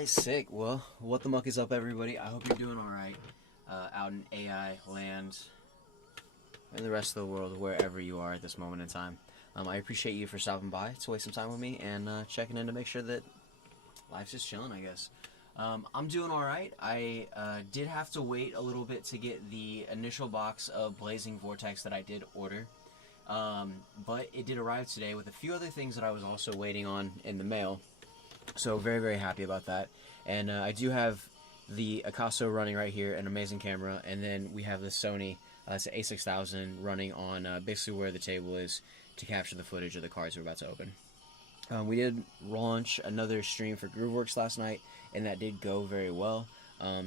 Alright, sick. Well, what the muck is up, everybody? I hope you're doing alright out in AI land and the rest of the world, wherever you are at this moment in time. I appreciate you for stopping by to waste some time with me and checking in to make sure that life's just chilling, I guess. I'm doing alright. I did have to wait a little bit to get the initial box of Blazing Vortex that I did order. But it did arrive today with a few other things that I was also waiting on in the mail. So very, very happy about that. And I do have the CA.To running right here, an amazing camera, and then we have the Sony, it's an A6000 running on basically where the table is to capture the footage of the cards we're about to open. We did launch another stream for Grooveworks last night, and that did go very well.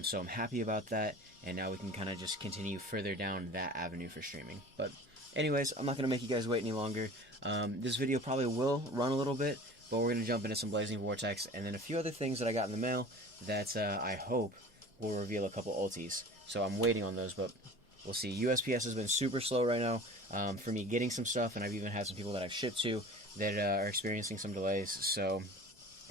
So I'm happy about that, and now we can kind of just continue further down that avenue for streaming. But anyways, I'm not going to make you guys wait any longer. This video probably will run a little bit, but we're going to jump into some Blazing Vortex and then a few other things that I got in the mail that I hope will reveal a couple ultis. So I'm waiting on those, but we'll see. USPS has been super slow right now for me getting some stuff, and I've even had some people that I've shipped to that are experiencing some delays. So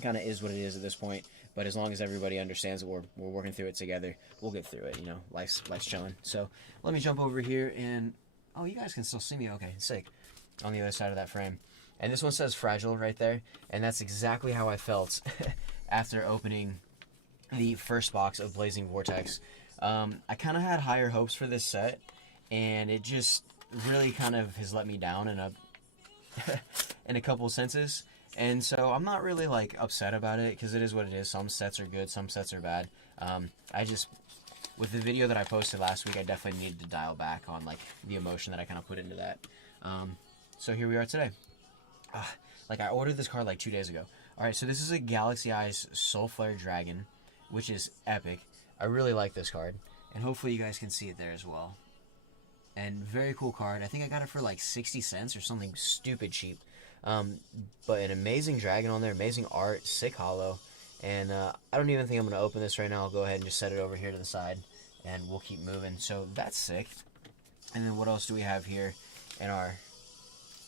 kind of is what it is at this point. But as long as everybody understands that we're working through it together, we'll get through it. You know, life's chilling. So let me jump over here and... Oh, you guys can still see me. Okay, sick. On the other side of that frame. And this one says Fragile right there. And that's exactly how I felt after opening the first box of Blazing Vortex. I kind of had higher hopes for this set, and it just really kind of has let me down in a in a couple of senses. And so I'm not really like upset about it, because it is what it is. Some sets are good, some sets are bad. With the video that I posted last week, I definitely needed to dial back on like the emotion that I kind of put into that. So here we are today. Like I ordered this card like 2 days ago. Alright, so this is a Galaxy Eyes Soul Flare Dragon, which is epic. I really like this card, and hopefully you guys can see it there as well. And very cool card. I think I got it for like 60 cents or something stupid cheap. But an amazing dragon on there, amazing art, sick holo. And I don't even think I'm going to open this right now. I'll go ahead and just set it over here to the side, and we'll keep moving. So that's sick. And then what else do we have here in our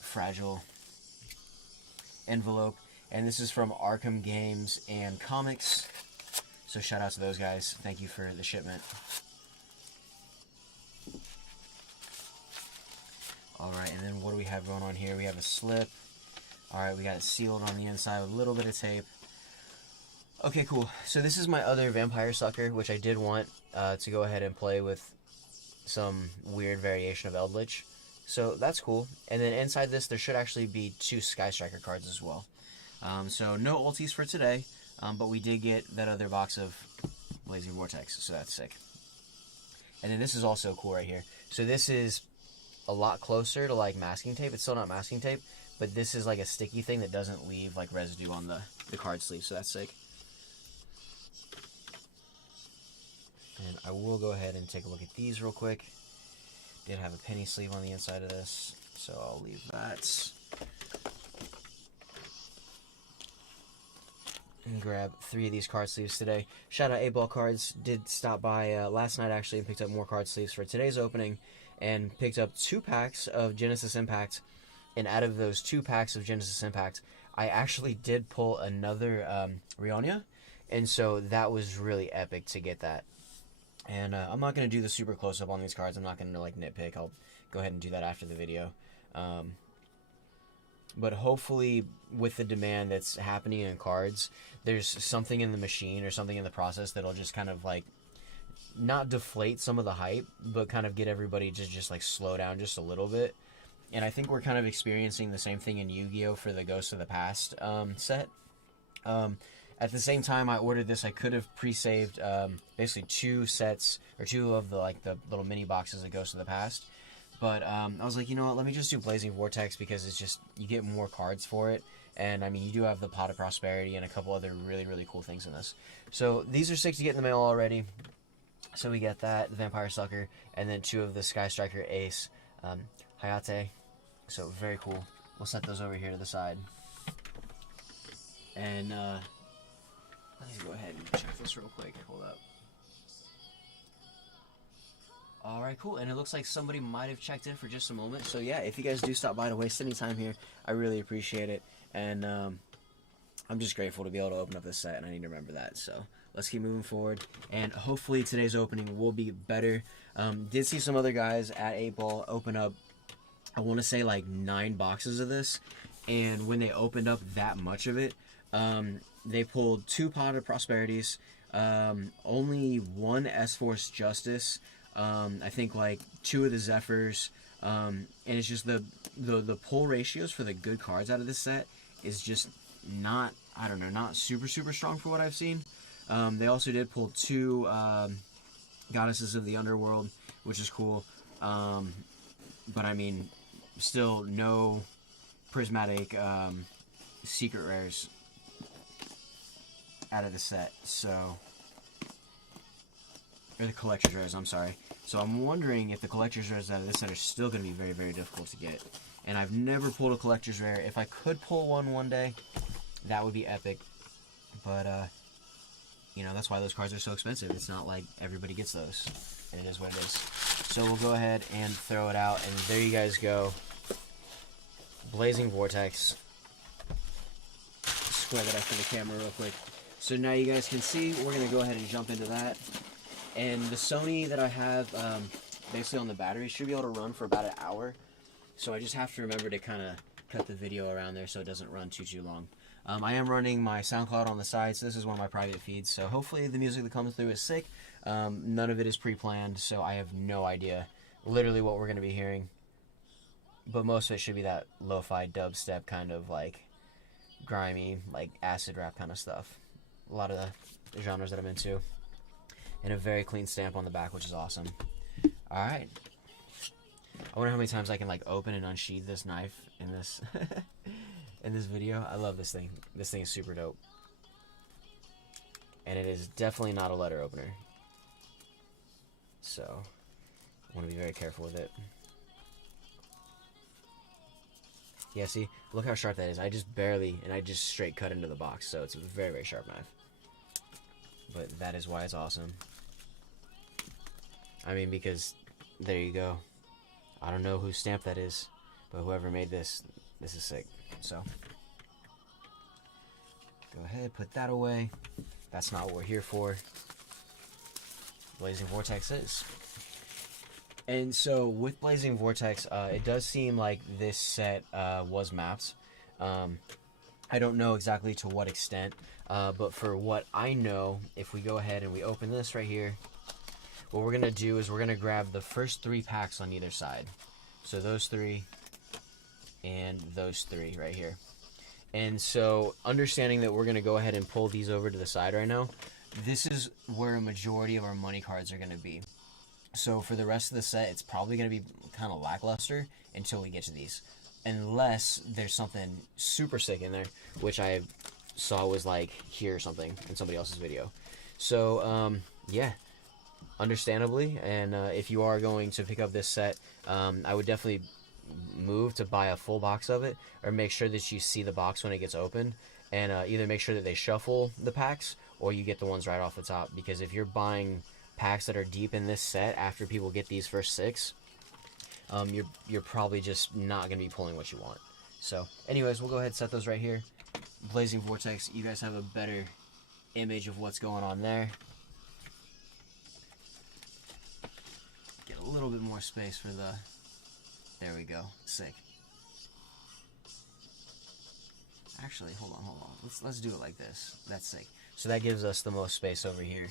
fragile envelope? And this is from Arkham Games and Comics. So shout out to those guys. Thank you for the shipment. Alright, and then what do we have going on here? We have a slip. Alright, we got it sealed on the inside with a little bit of tape. Okay, cool. So this is my other Vampire Sucker, which I did want to go ahead and play with some weird variation of Eldritch. So that's cool. And then inside this, there should actually be 2 Sky Striker cards as well. So no ultis for today, but we did get that other box of Blazing Vortex, so that's sick. And then this is also cool right here. So this is a lot closer to like masking tape. It's still not masking tape, but this is like a sticky thing that doesn't leave like residue on the card sleeve, so that's sick. And I will go ahead and take a look at these real quick. Did have a penny sleeve on the inside of this, so I'll leave that. And grab 3 of these card sleeves today. Shout out 8-Ball Cards. Did stop by last night actually and picked up more card sleeves for today's opening, and picked up 2 packs of Genesis Impact. And out of those 2 packs of Genesis Impact, I actually did pull another Rionia, and so that was really epic to get that. And I'm not going to do the super close-up on these cards. I'm not going to like nitpick. I'll go ahead and do that after the video. But hopefully with the demand that's happening in cards, there's something in the machine or something in the process that'll just kind of like not deflate some of the hype, but kind of get everybody to just like slow down just a little bit. And I think we're kind of experiencing the same thing in Yu-Gi-Oh! For the Ghost of the Past set. At the same time I ordered this, I could have pre-saved basically 2 sets, or 2 of the like the little mini boxes of Ghost of the Past. But I was like, you know what, let me just do Blazing Vortex, because it's just, you get more cards for it. And I mean, you do have the Pot of Prosperity and a couple other really, really cool things in this. So these are 6 to get in the mail already. So we get that, the Vampire Sucker, and then 2 of the Sky Striker Ace Hayate. So very cool. We'll set those over here to the side. And let's go ahead and check this real quick. Hold up. Alright, cool. And it looks like somebody might have checked in for just a moment. So yeah, if you guys do stop by to waste any time here, I really appreciate it. And I'm just grateful to be able to open up this set, and I need to remember that. So let's keep moving forward, and hopefully today's opening will be better. Did see some other guys at 8-Ball open up, I want to say like 9 boxes of this, and when they opened up that much of it, they pulled 2 Potted Prosperities, only 1 S-Force Justice, I think like 2 of the Zephyrs, and it's just the pull ratios for the good cards out of this set is just not, I don't know, not super strong for what I've seen. They also did pull 2 Goddesses of the Underworld, which is cool, but I mean, still no prismatic secret rares out of the set, so, or the collector's rares, I'm sorry. So I'm wondering if the collector's rares out of this set are still going to be very difficult to get. And I've never pulled a collector's rare. If I could pull one day, that would be epic. But, you know, that's why those cards are so expensive. It's not like everybody gets those, and it is what it is. So we'll go ahead and throw it out, and there you guys go. Blazing Vortex. Square that up for the camera real quick. So now you guys can see, we're going to go ahead and jump into that. And the Sony that I have, basically on the battery, should be able to run for about an hour. So I just have to remember to kind of cut the video around there so it doesn't run too long. I am running my SoundCloud on the side, so this is one of my private feeds. So hopefully the music that comes through is sick. None of it is pre-planned, so I have no idea literally what we're going to be hearing. But most of it should be that lo-fi dubstep kind of like grimy, like acid rap kind of stuff. A lot of the genres that I'm into. And a very clean stamp on the back, which is awesome. Alright. I wonder how many times I can like open and unsheath this knife in this in this video. I love this thing. This thing is super dope. And it is definitely not a letter opener. So I want to be very careful with it. Yeah, see? Look how sharp that is. I just barely, and I just straight cut into the box, so it's a very sharp knife. But that is why it's awesome. I mean, because there you go. I don't know whose stamp that is, but whoever made this, this is sick. So go ahead, put that away. That's not what we're here for. Blazing Vortex is. And so with Blazing Vortex, it does seem like this set was mapped. I don't know exactly to what extent, but for what I know, if we go ahead and we open this right here, what we're going to do is we're going to grab the first 3 packs on either side. So those 3 and those 3 right here. And so understanding that we're going to go ahead and pull these over to the side right now, this is where a majority of our money cards are going to be. So for the rest of the set, it's probably going to be kind of lackluster until we get to these. Unless there's something super sick in there, which I saw was like here or something in somebody else's video. So, yeah, understandably. And if you are going to pick up this set, I would definitely move to buy a full box of it, or make sure that you see the box when it gets opened. And either make sure that they shuffle the packs, or you get the ones right off the top. Because if you're buying packs that are deep in this set after people get these first 6, you're probably just not going to be pulling what you want. So anyways, we'll go ahead and set those right here. Blazing Vortex, you guys have a better image of what's going on there. Get a little bit more space for the, there we go, sick. Actually, hold on, let's do it like this. That's sick. So that gives us the most space over here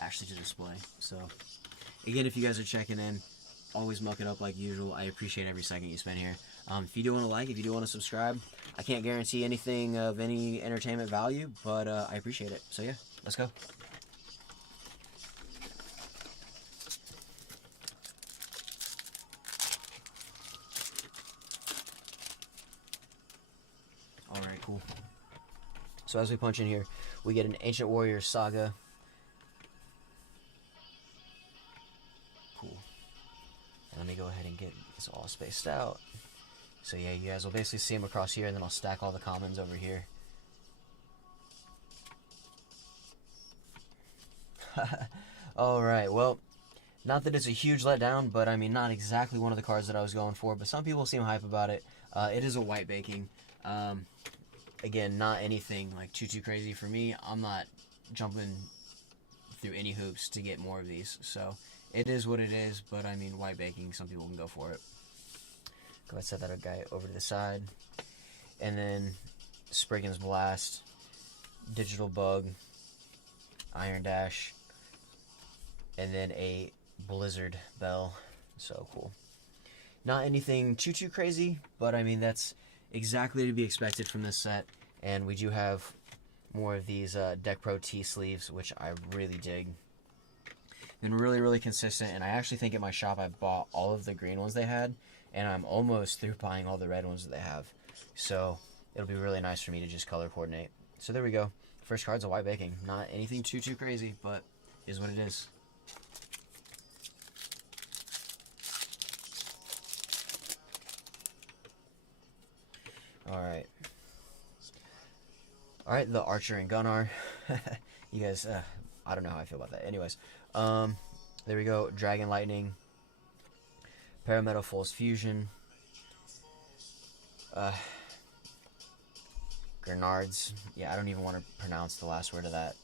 actually to display. So again, if you guys are checking in, always muck it up like usual. I appreciate every second you spend here. If you do want to like, if you do want to subscribe, I can't guarantee anything of any entertainment value, but I appreciate it. So yeah, let's go. Alright, cool. So as we punch in here, we get an Ancient Warriors Saga. Cool. Let me go ahead and get this all spaced out. So yeah, you guys will basically see them across here, and then I'll stack all the commons over here. Alright, well, not that it's a huge letdown, but I mean, not exactly one of the cards that I was going for, but some people seem hype about it. It is a white baking. again, not anything like too crazy for me. I'm not jumping through any hoops to get more of these, so it is what it is. But I mean, white baking, some people can go for it. Go ahead and set that guy over to the side, and then Spriggan's Blast, Digital Bug, Iron Dash, and then a Blizzard Bell. So cool. Not anything too crazy, but I mean, that's exactly to be expected from this set. And we do have more of these Deck Pro T sleeves, which I really dig. Been really consistent, and I actually think at my shop I bought all of the green ones they had, and I'm almost through buying all the red ones that they have. So it'll be really nice for me to just color coordinate. So there we go. First card's a white baking. Not anything too crazy, but is what it is. Alright. Alright, the Archer and Gunnar. You guys, I don't know how I feel about that. Anyways, there we go. Dragon Lightning. Parametal Falls Fusion. Grenards. Yeah, I don't even want to pronounce the last word of that.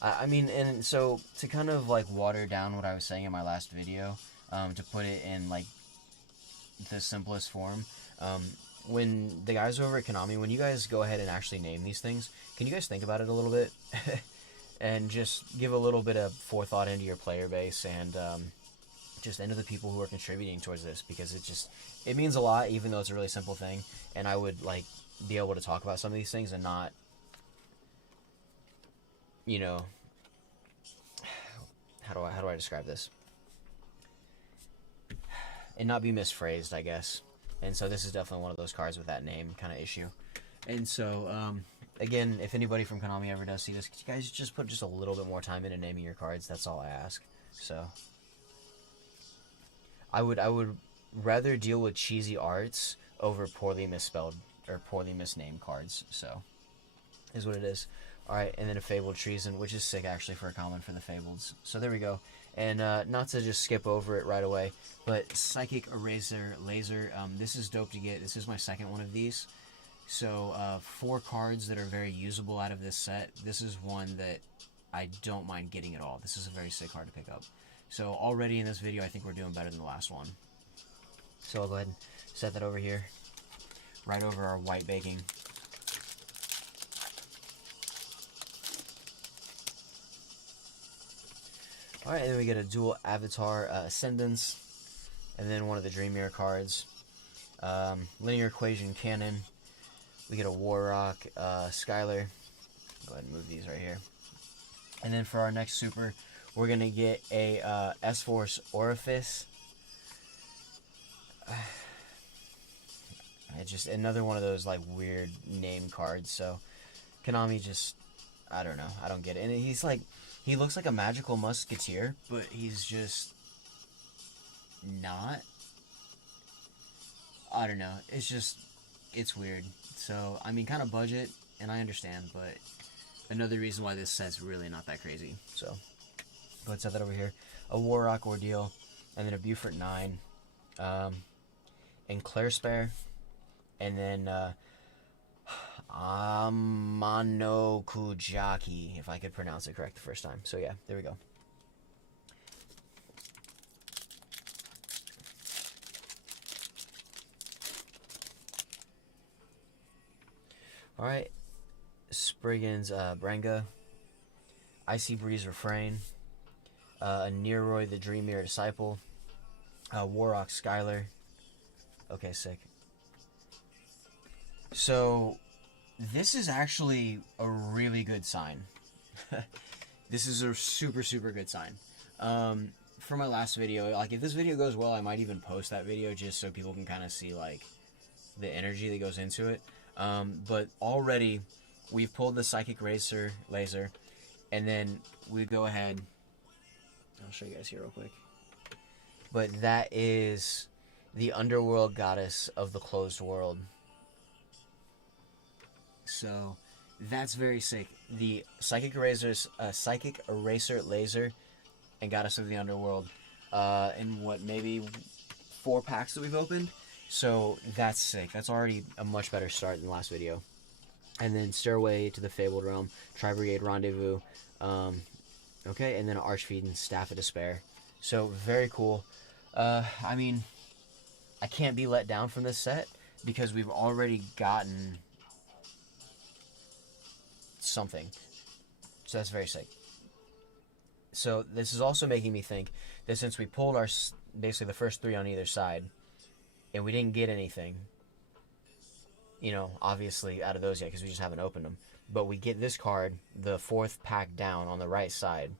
I mean, and so to kind of like water down what I was saying in my last video, to put it in like the simplest form, when the guys over at Konami, when you guys go ahead and actually name these things, can you guys think about it a little bit and just give a little bit of forethought into your player base and just into the people who are contributing towards this, because it means a lot, even though it's a really simple thing. And I would like be able to talk about some of these things and not, you know, how do I describe this, and not be misphrased, I guess. And so this is definitely one of those cards with that name kind of issue. And so, again, if anybody from Konami ever does see this, could you guys just put just a little bit more time into naming your cards? That's all I ask. So, I would rather deal with cheesy arts over poorly misspelled or poorly misnamed cards. So, is what it is. Alright, and then a Fabled Treason, which is sick actually for a common for the Fableds. So there we go. And not to just skip over it right away, but Psychic Eraser Laser, this is dope to get. This is my second one of these. So 4 cards that are very usable out of this set. This is one that I don't mind getting at all. This is a very sick card to pick up. So already in this video, I think we're doing better than the last one. So I'll go ahead and set that over here, right over our white baking. Alright, and then we get a dual Avatar Ascendance, and then one of the Dream Mirror cards. Linear Equation Cannon. We get a Warrock Skylar. Go ahead and move these right here. And then for our next super, we're going to get a S-Force Orifice. It's just another one of those like weird name cards. So Konami just, I don't know. I don't get it. And he's like, he looks like a magical musketeer, but he's just not. I don't know. It's just, it's weird. So, I mean, kind of budget, and I understand, but another reason why this set's really not that crazy. So, go ahead and set that over here. A Warrock Ordeal, and then a Buford 9, and Claire Spare, and then Amano Kujaki, if I could pronounce it correct the first time. So yeah, there we go. Alright, Spriggan's Brenga, Icy Breeze Refrain, a Neroy the Dream Mirror Disciple, Warrock Skylar. Okay, sick. So this is actually a really good sign. This is a super good sign. For my last video, like if this video goes well, I might even post that video just so people can kind of see like the energy that goes into it. But already we've pulled the Psychic Eraser Laser, and then we go ahead. I'll show you guys here real quick. But that is the Underworld Goddess of the Closed World. So that's very sick. The Psychic Eraser Laser and Goddess of the Underworld, in what, maybe 4 packs that we've opened, So that's sick. That's already a much better start than the last video. And then Stairway to the Fabled Realm, Tri-Brigade Rendezvous, okay, and then Archfiend and Staff of Despair. So very cool. I mean, I can't be let down from this set because we've already gotten something. So that's very sick. So this is also making me think that since we pulled our basically the first 3 on either side, and we didn't get anything, you know, obviously out of those yet because we just haven't opened them, but we get this card, the 4th pack down on the right side.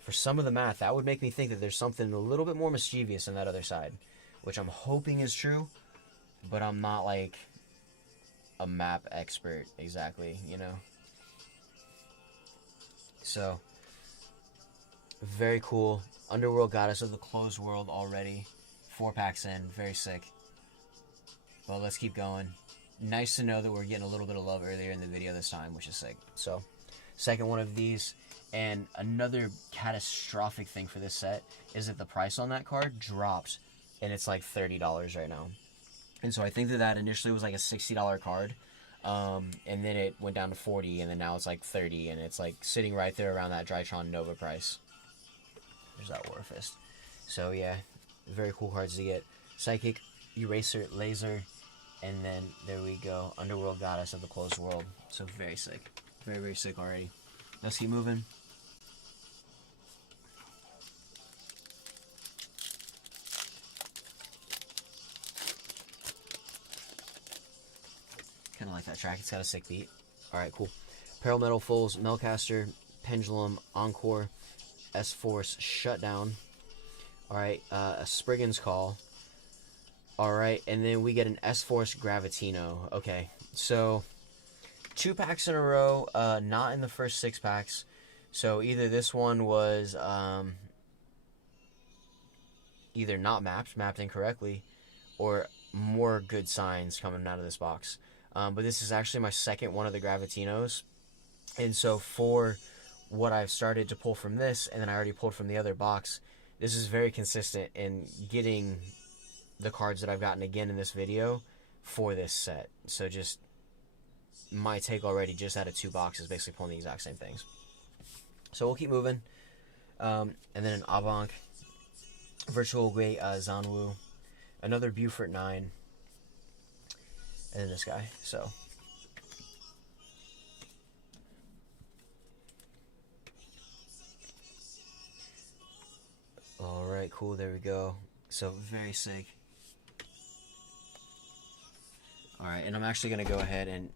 For some of the math, that would make me think that there's something a little bit more mischievous on that other side, which I'm hoping is true, but I'm not like a map expert exactly, you know. So very cool. Underworld Goddess of the Closed World already. 4 packs in. Very sick. Well, let's keep going. Nice to know that we're getting a little bit of love earlier in the video this time, which is sick. So, second one of these. And another catastrophic thing for this set is that the price on that card dropped. And it's like $30 right now. And so I think that that initially was like a $60 card. And then it went down to $40. And then now it's like $30. And it's like sitting right there around that Drytron Nova price. There's that War Fist. So yeah, very cool cards to get. Psychic, Eraser, Laser, and then there we go. Underworld Goddess of the Closed World. So very sick. Very, very sick already. Let's keep moving. Kind of like that track. It's got a sick beat. Alright, cool. Peril Metal Foals, Melcaster, Pendulum, Encore, S-Force, Shutdown. Alright, a Spriggan's Call. Alright, and then we get an S-Force Gravitino. Okay, so 2 packs in a row, not in the first 6 packs. So either this one was either not mapped incorrectly, or more good signs coming out of this box. But this is actually my second one of the Gravitinos. And so for what I've started to pull from this, and then I already pulled from the other box, this is very consistent in getting the cards that I've gotten again in this video for this set. So just my take already just out of 2 boxes, basically pulling the exact same things. So we'll keep moving. And then an Abank, Virtual Gate Zanwu, another Beaufort 9, and then this guy. So alright, cool, there we go. So very sick. Alright, and I'm actually going to go ahead and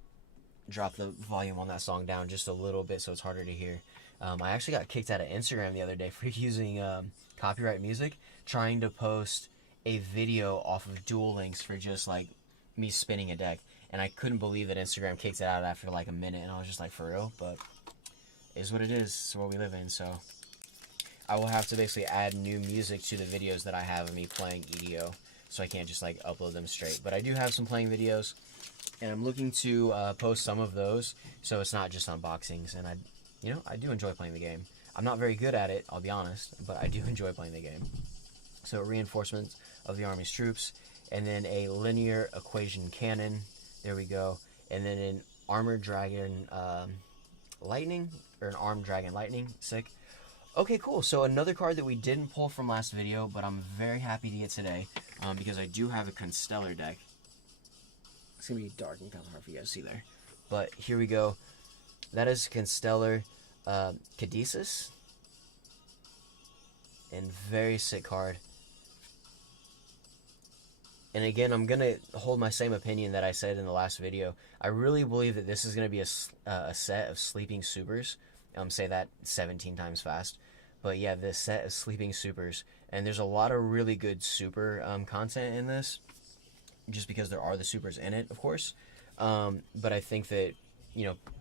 drop the volume on that song down just a little bit so it's harder to hear. I actually got kicked out of Instagram the other day for using copyright music, trying to post a video off of Duel Links for just like me spinning a deck. And I couldn't believe that Instagram kicked it out after like a minute, and I was just like, for real? But it is what it is. It's what we live in, so I will have to basically add new music to the videos that I have of me playing EDO, so I can't just like upload them straight. But I do have some playing videos, and I'm looking to post some of those, so it's not just unboxings. And I do enjoy playing the game. I'm not very good at it, I'll be honest, but I do enjoy playing the game. So reinforcements of the Army's troops, and then a linear equation cannon. There we go. And then an armored dragon lightning, or an armed dragon lightning. Sick. Okay, cool. So another card that we didn't pull from last video, but I'm very happy to get today, because I do have a Constellar deck. It's going to be dark and kind of hard for you guys to see there. But here we go. That is Constellar Caduceus. And very sick card. And again, I'm going to hold my same opinion that I said in the last video. I really believe that this is going to be a set of Sleeping Supers. Say that 17 times fast. But yeah, this set of Sleeping Supers. And there's a lot of really good super content in this. Just because there are the supers in it, of course. But I think that,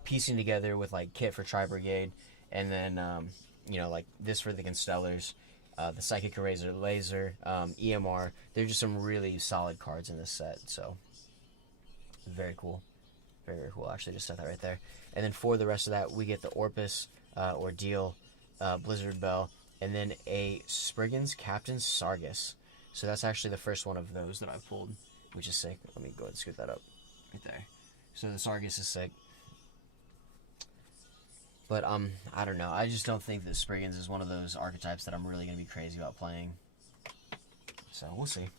piecing together with like kit for Tri-Brigade, and then, like this for the Constellars, the Psychic Eraser, Laser, EMR. They're just some really solid cards in this set. So, very cool. Very, very cool. Actually, just set that right there. And then for the rest of that, we get the Orpus, Ordeal, Blizzard Bell, and then a Spriggan's Captain Sargus. So that's actually the first one of those that I've pulled, which is sick. Let me go ahead and scoot that up right there. So this Argus is sick. But I don't know. I just don't think that Spriggans is one of those archetypes that I'm really going to be crazy about playing. So we'll see.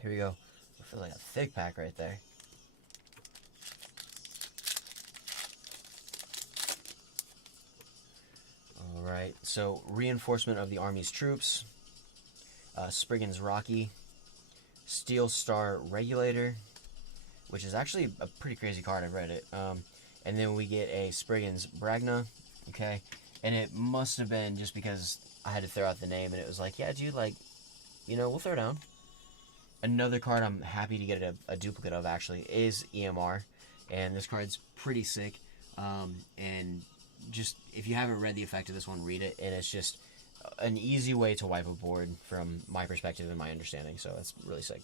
Here we go. I feel like a thick pack right there. Alright, so Reinforcement of the Army's Troops. Spriggan's Rocky. Steel Star Regulator, which is actually a pretty crazy card. I've read it. And then we get a Spriggan's Bragna, okay? And it must have been just because I had to throw out the name, and it was like, yeah, dude, like, you know, we'll throw down. Another card I'm happy to get a duplicate of, actually, is EMR. And this card's pretty sick. And just, if you haven't read the effect of this one, read it. And it's just an easy way to wipe a board from my perspective and my understanding. So it's really sick.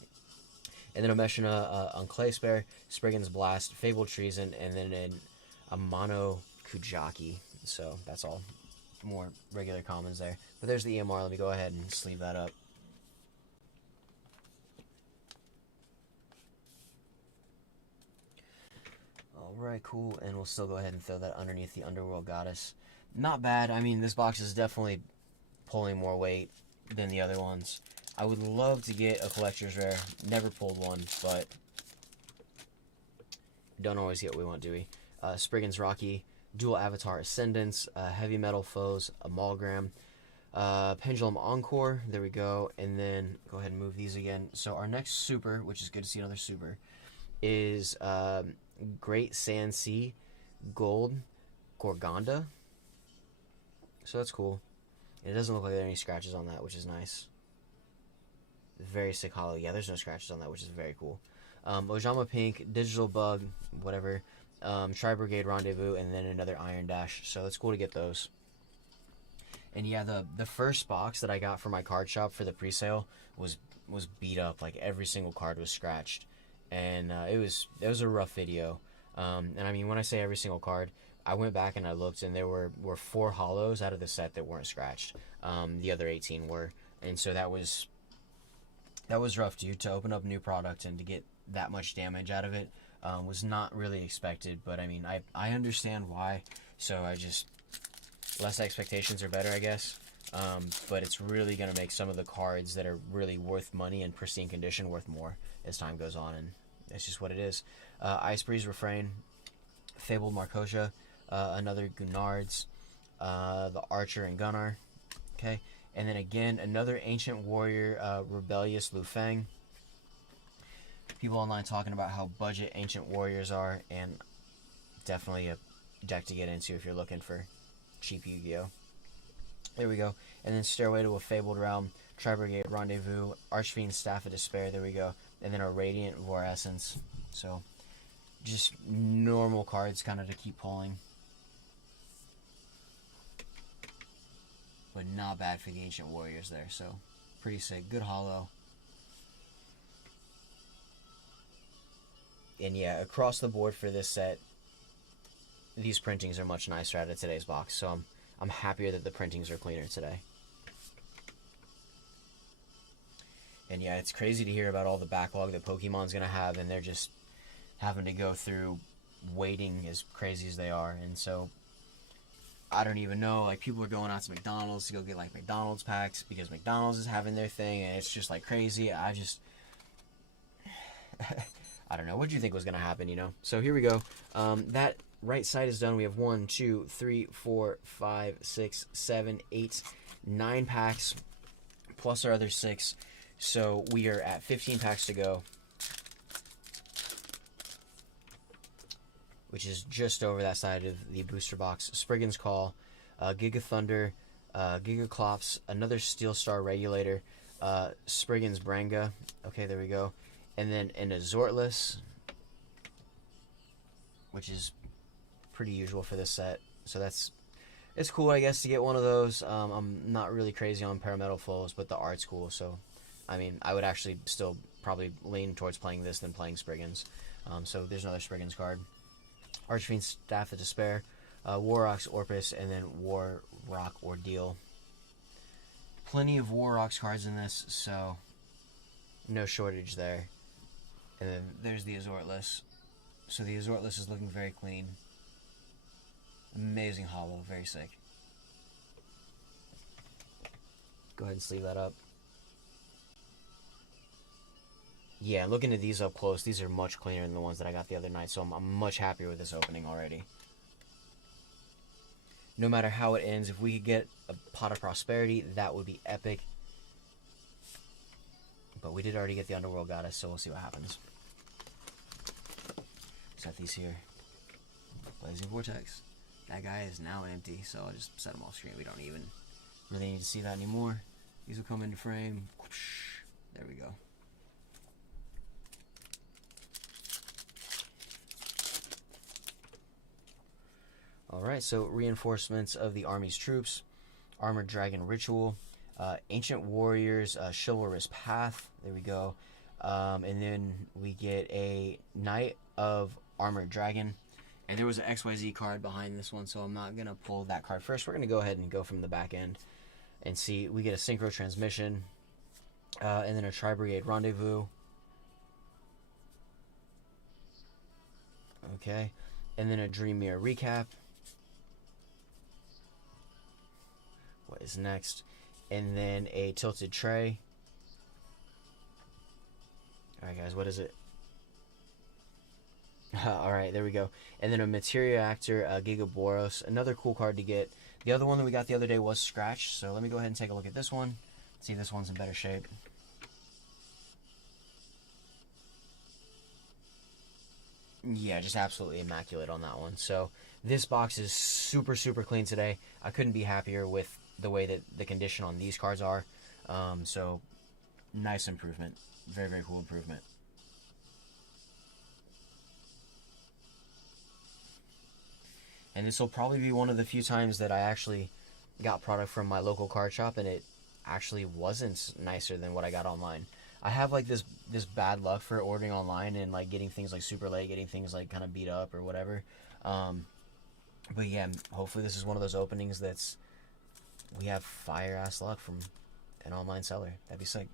And then Omeshina on Clay Spare, Spriggan's Blast, Fabled Treason, and then a Mono Kujaki. So that's all more regular commons there. But there's the EMR. Let me go ahead and sleeve that up. Alright, cool. And we'll still go ahead and throw that underneath the Underworld Goddess. Not bad. I mean, this box is definitely pulling more weight than the other ones. I would love to get a collector's rare. Never pulled one, but don't always get what we want, do we? Spriggan's Rocky, Dual Avatar Ascendants, Heavy Metal Foes, Amalgam, Pendulum Encore, there we go, and then go ahead and move these again. So our next super, which is good to see another super, is Great Sand Sea Gold Gorgonda. So that's cool. It doesn't look like there are any scratches on that, which is nice. Very sick hollow. Yeah, there's no scratches on that, which is very cool. Ojama Pink, Digital Bug, whatever. Tri-Brigade Rendezvous, and then another Iron Dash. So that's cool to get those. And yeah, the first box that I got for my card shop for the pre-sale was beat up. Like, every single card was scratched. And it was a rough video. And I mean, when I say every single card, I went back and I looked, and there were 4 hollows out of the set that weren't scratched. The other 18 were. And so that was rough, dude, to open up a new product and to get that much damage out of it. Was not really expected, but I mean, I understand why. So I just, less expectations are better, I guess. But it's really going to make some of the cards that are really worth money in pristine condition worth more as time goes on, and that's just what it is. Ice Breeze Refrain, Fabled Marcosia, another Gunards, the Archer and Gunnar, okay, and then again another Ancient Warrior, Rebellious Lufeng. People online talking about how budget Ancient Warriors are, and definitely a deck to get into if you're looking for cheap Yu-Gi-Oh! There we go. And then Stairway to a Fabled Realm, Tri-Brigade Rendezvous, Archfiend's Staff of Despair, there we go. And then a Radiant Vor Essence. So, just normal cards kind of to keep pulling. But not bad for the Ancient Warriors there, so pretty sick. Good hollow. And yeah, across the board for this set, these printings are much nicer out of today's box, so I'm happier that the printings are cleaner today. And yeah, it's crazy to hear about all the backlog that Pokemon's going to have, and they're just having to go through waiting as crazy as they are. And so, I don't even know, like, people are going out to McDonald's to go get, like, McDonald's packs because McDonald's is having their thing, and it's just, like, crazy. I just, I don't know. What do you think was going to happen, you know? So here we go. That right side is done. We have 1, 2, 3, 4, 5, 6, 7, 8, 9 packs, plus our other 6. So we are at 15 packs to go, which is just over that side of the booster box. Spriggan's Call, Giga Thunder, Giga Clops, another Steel Star Regulator, Spriggan's Branga. Okay, there we go. And then an Azortless, which is pretty usual for this set. So it's cool, I guess, to get one of those. I'm not really crazy on Parametal Flows, but the art's cool. So, I mean, I would actually still probably lean towards playing this than playing Spriggan's. So there's another Spriggan's card. Archfiend's Staff of Despair, Warrock's Orpus, and then Warrock Ordeal. plenty of War Rocks cards in this, so no shortage there. And then there's the Azortless. So the Azortless is looking very clean. Amazing hollow, very sick. Go ahead and sleeve that up. Yeah, looking at these up close, these are much cleaner than the ones that I got the other night, so I'm much happier with this opening already. No matter how it ends, if we could get a Pot of Prosperity, that would be epic. But we did already get the Underworld Goddess, so we'll see what happens. Set these here. Blazing Vortex. That guy is now empty, so I'll just set him off screen. We don't even really need to see that anymore. These will come into frame. There we go. Alright, so reinforcements of the army's troops. Armored Dragon Ritual. Ancient Warriors, Chivalrous Path. There we go. And then we get a Knight of Armored Dragon. And there was an XYZ card behind this one, so I'm not going to pull that card first. We're going to go ahead and go from the back end and see. We get a Synchro Transmission, and then a Tri-Brigade Rendezvous. Okay. And then a Dream Mirror Recap. What is next? And then a Tilted Tray. Alright guys, what is it? Alright, there we go. And then a Materia Actor, Gigaboros. Another cool card to get. The other one that we got the other day was Scratch, so let me go ahead and take a look at this one. See if this one's in better shape. Yeah, just absolutely immaculate on that one. So this box is super, super clean today. I couldn't be happier with the way that the condition on these cards are. So nice improvement. Very, very cool improvement. And this will probably be one of the few times that I actually got product from my local card shop and it actually wasn't nicer than what I got online. I have like this bad luck for ordering online and like getting things like super late, getting things like kind of beat up or whatever. But yeah, hopefully this is one of those openings that's we have fire ass luck from an online seller. That'd be sick.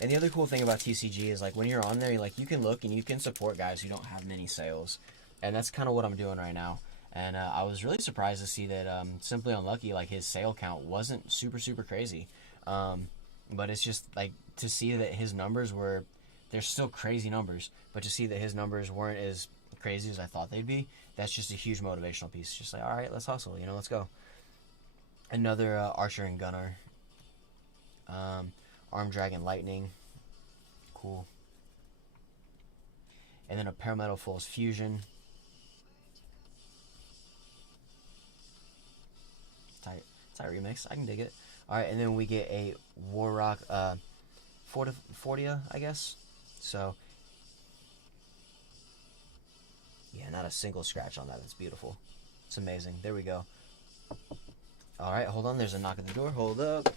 And the other cool thing about TCG is like when you're on there, like you can look and you can support guys who don't have many sales, and that's kind of what I'm doing right now. And I was really surprised to see that Simply Unlucky, like his sale count wasn't super crazy. But it's just like to see that his numbers were, they're still crazy numbers, but to see that his numbers weren't as crazy as I thought they'd be, that's just a huge motivational piece. Just like, all right, let's hustle, you know, let's go. Another Archer and Gunner. Armed Dragon Lightning. Cool. And then a Parametal Fool's Fusion. Tight remix. I can dig it. Alright, and then we get a Warrock Fortia, I guess. So, yeah, not a single scratch on that. That's beautiful. It's amazing. There we go. Alright, hold on. There's a knock at the door. Hold up.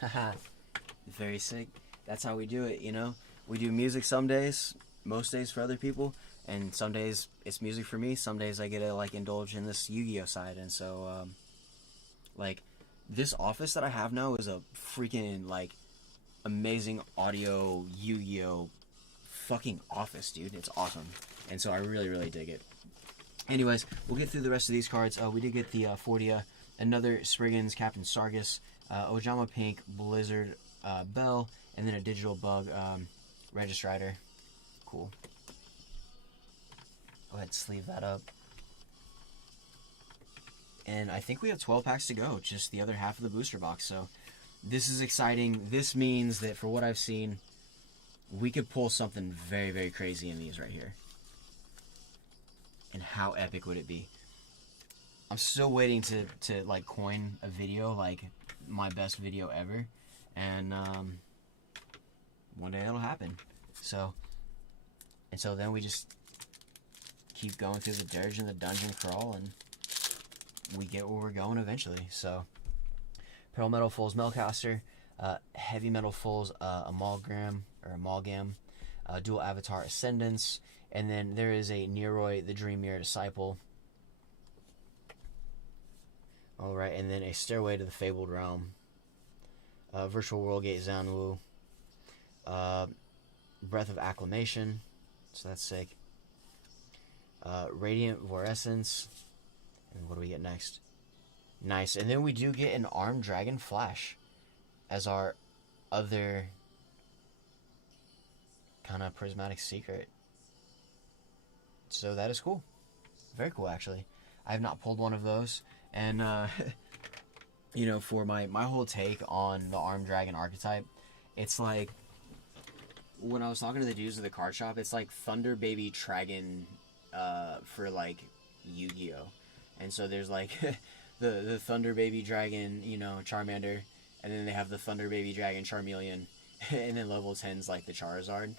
Haha, very sick. That's how we do it, you know? We do music some days, most days for other people, and some days it's music for me. Some days I get to like indulge in this Yu-Gi-Oh side, and so like this office that I have now is a freaking like amazing audio Yu-Gi-Oh fucking office, dude. It's awesome, and so I really dig it. Anyways, we'll get through the rest of these cards. We did get the Fortia, another Spriggan's Captain Sargus, Ojama Pink, Blizzard Bell, and then a Digital Bug Registrider. Cool. Go ahead and sleeve that up. And I think we have 12 packs to go, just the other half of the booster box. So this is exciting. This means that for what I've seen, we could pull something very, very crazy in these right here. And how epic would it be? I'm still waiting to like coin a video, like my best video ever. And one day it'll happen. So until then, we just keep going through the dirge and the dungeon crawl, and we get where we're going eventually. So Pearl Metal Fool's Melcaster, Heavy Metal Fool's Amalgam, Dual Avatar Ascendance, and then there is a Neroi the Dream Mirror Disciple. Alright, and then a Stairway to the Fabled Realm, Virtual World Gate Zanwu, Breath of Acclamation, so that's sick. Radiant Vorescence, and what do we get next? Nice, and then we do get an Armed Dragon Flash as our other kind of prismatic secret. So that is cool. Very cool, actually. I have not pulled one of those, and you know, for my whole take on the Armed Dragon archetype, it's like, when I was talking to the dudes at the card shop, it's like Thunder Baby Dragon for like Yu-Gi-Oh! And so there's like the Thunder Baby Dragon, you know, Charmander, and then they have the Thunder Baby Dragon Charmeleon, and then level 10's like the Charizard.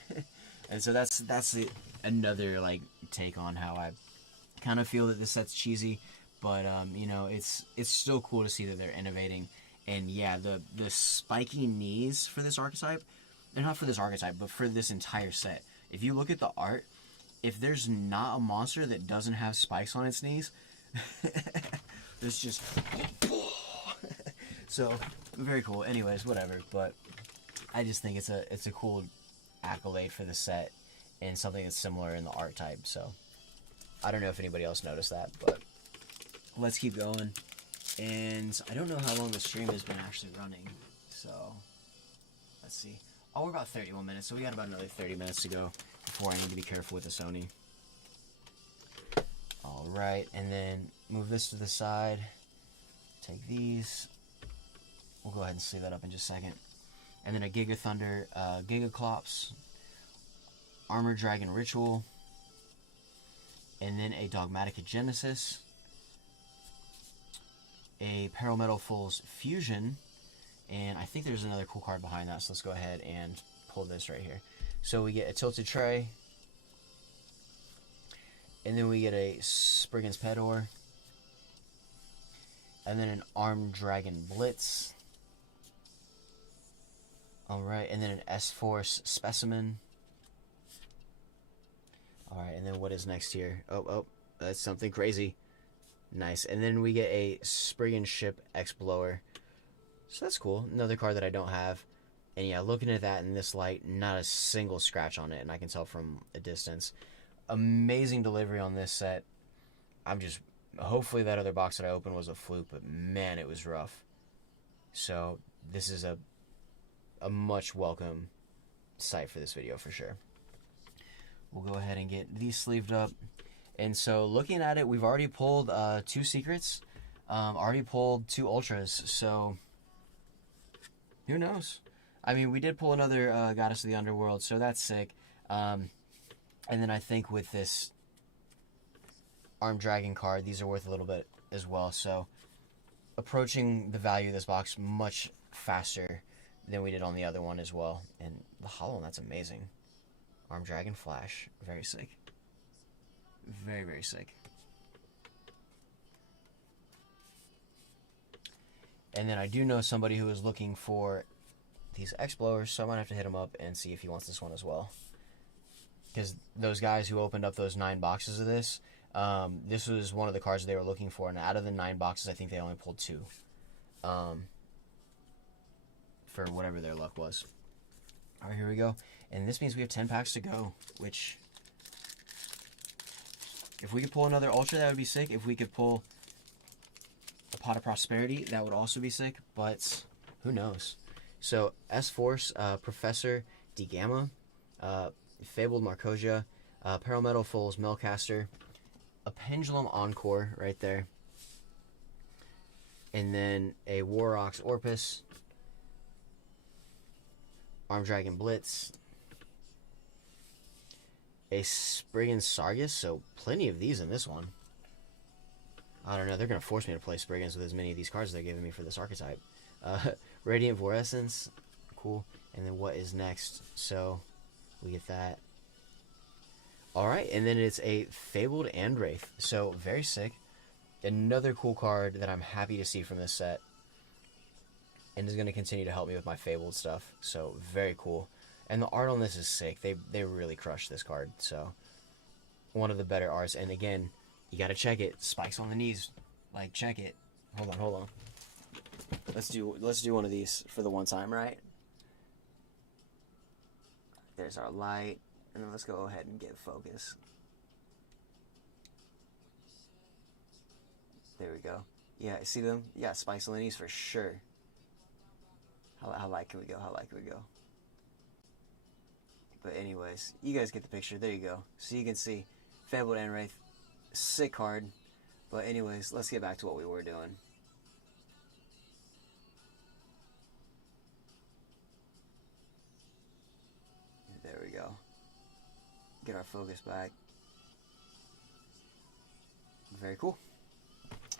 And so that's another like take on how I kind of feel that this set's cheesy, but you know, it's still cool to see that they're innovating. And yeah, the spiky knees for this archetype, and not for this archetype, but for this entire set. If you look at the art, if there's not a monster that doesn't have spikes on its knees, there's just so very cool. Anyways, whatever. But I just think it's a cool accolade for the set and something that's similar in the art type. So I don't know if anybody else noticed that, but let's keep going. And I don't know how long the stream has been actually running, so let's see. Oh, we're about 31 minutes, so we got about another 30 minutes to go before I need to be careful with the Sony. Alright, and then move this to the side. Take these. We'll go ahead and sleeve that up in just a second. And then a Giga Thunder, Giga Clops, Armored Dragon Ritual, and then a Dogmatic Genesis, a Peril Metal Fool's Fusion, and I think there's another cool card behind that, so let's go ahead and pull this right here. So we get a Tilted Tray, and then we get a Spriggan's Pedor, and then an Armed Dragon Blitz. Alright, and then an S-Force Specimen. Alright, and then what is next here? Oh, that's something crazy. Nice. And then we get a Spriggan Ship X-Blower. So that's cool. Another card that I don't have. And yeah, looking at that in this light, not a single scratch on it, and I can tell from a distance. Amazing delivery on this set. Hopefully that other box that I opened was a fluke, but man, it was rough. So this is a much welcome sight for this video for sure. We'll go ahead and get these sleeved up. And so looking at it, we've already pulled 2 secrets, already pulled 2 ultras, so who knows? I mean, we did pull another Goddess of the Underworld, so that's sick. And then I think with this Armed Dragon card, these are worth a little bit as well, so approaching the value of this box much faster than we did on the other one as well. And the hollow, that's amazing. Armed Dragon Flash, very sick. Very, very sick. And then I do know somebody who is looking for these X-Blowers, so I might have to hit him up and see if he wants this one as well. Because those guys who opened up those 9 boxes of this, this was one of the cards they were looking for, and out of the 9 boxes, I think they only pulled 2. For whatever their luck was. Alright, here we go. And this means we have 10 packs to go, which, if we could pull another Ultra, that would be sick. If we could pull a Pot of Prosperity, that would also be sick, but who knows. So, S-Force, Professor D Gamma, Fabled Marcosia, Peril Metal Fool's Melcaster, a Pendulum Encore right there, And then a Warrock's Orpus, Arm Dragon Blitz, a Spriggan Sargus, so plenty of these in this one. I don't know, they're going to force me to play Spriggans with as many of these cards they're giving me for this archetype. Radiant Vorescence, cool. And then what is next? So, we get that. Alright, and then it's a Fabled Wraith, so very sick. Another cool card that I'm happy to see from this set. And is going to continue to help me with my Fabled stuff, so very cool. And the art on this is sick. They really crushed this card, so one of the better arts. And again, you gotta check it. Spikes on the knees, like check it. Hold on. Let's do one of these for the one time, right? There's our light, and then let's go ahead and get focus. There we go. Yeah, see them? Yeah, spikes on the knees for sure. How light can we go? How light can we go? But anyways, you guys get the picture. There you go. So you can see Fabled Wraith, sick card. But anyways, let's get back to what we were doing. There we go. Get our focus back. Very cool.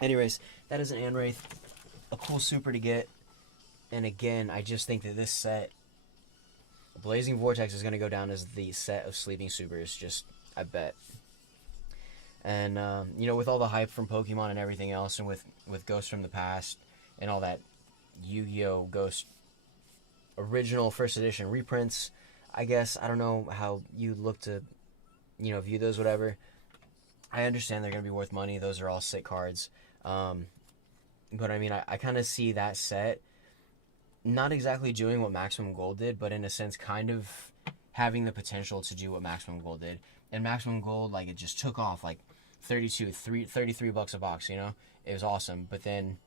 Anyways, that is an Wraith. A cool super to get. And again, I just think that this set, Blazing Vortex, is going to go down as the set of sleeping supers, just, I bet. And, you know, with all the hype from Pokemon and everything else, and with Ghosts from the Past, and all that Yu-Gi-Oh! Ghost original first edition reprints, I guess, I don't know how you look to, you know, view those, whatever. I understand they're going to be worth money. Those are all sick cards. But, I mean, I kind of see that set not exactly doing what Maximum Gold did, but in a sense kind of having the potential to do what Maximum Gold did. And Maximum Gold, like, it just took off, like, 33 bucks a box, you know? It was awesome. But then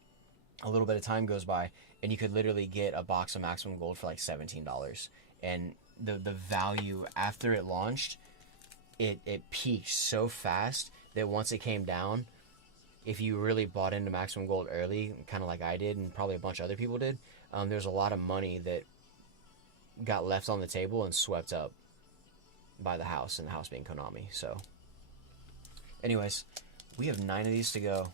a little bit of time goes by, and you could literally get a box of Maximum Gold for, like, $17. And the value after it launched, it peaked so fast that once it came down, if you really bought into Maximum Gold early, kind of like I did and probably a bunch of other people did, there's a lot of money that got left on the table and swept up by the house, and the house being Konami. So, anyways, we have 9 of these to go.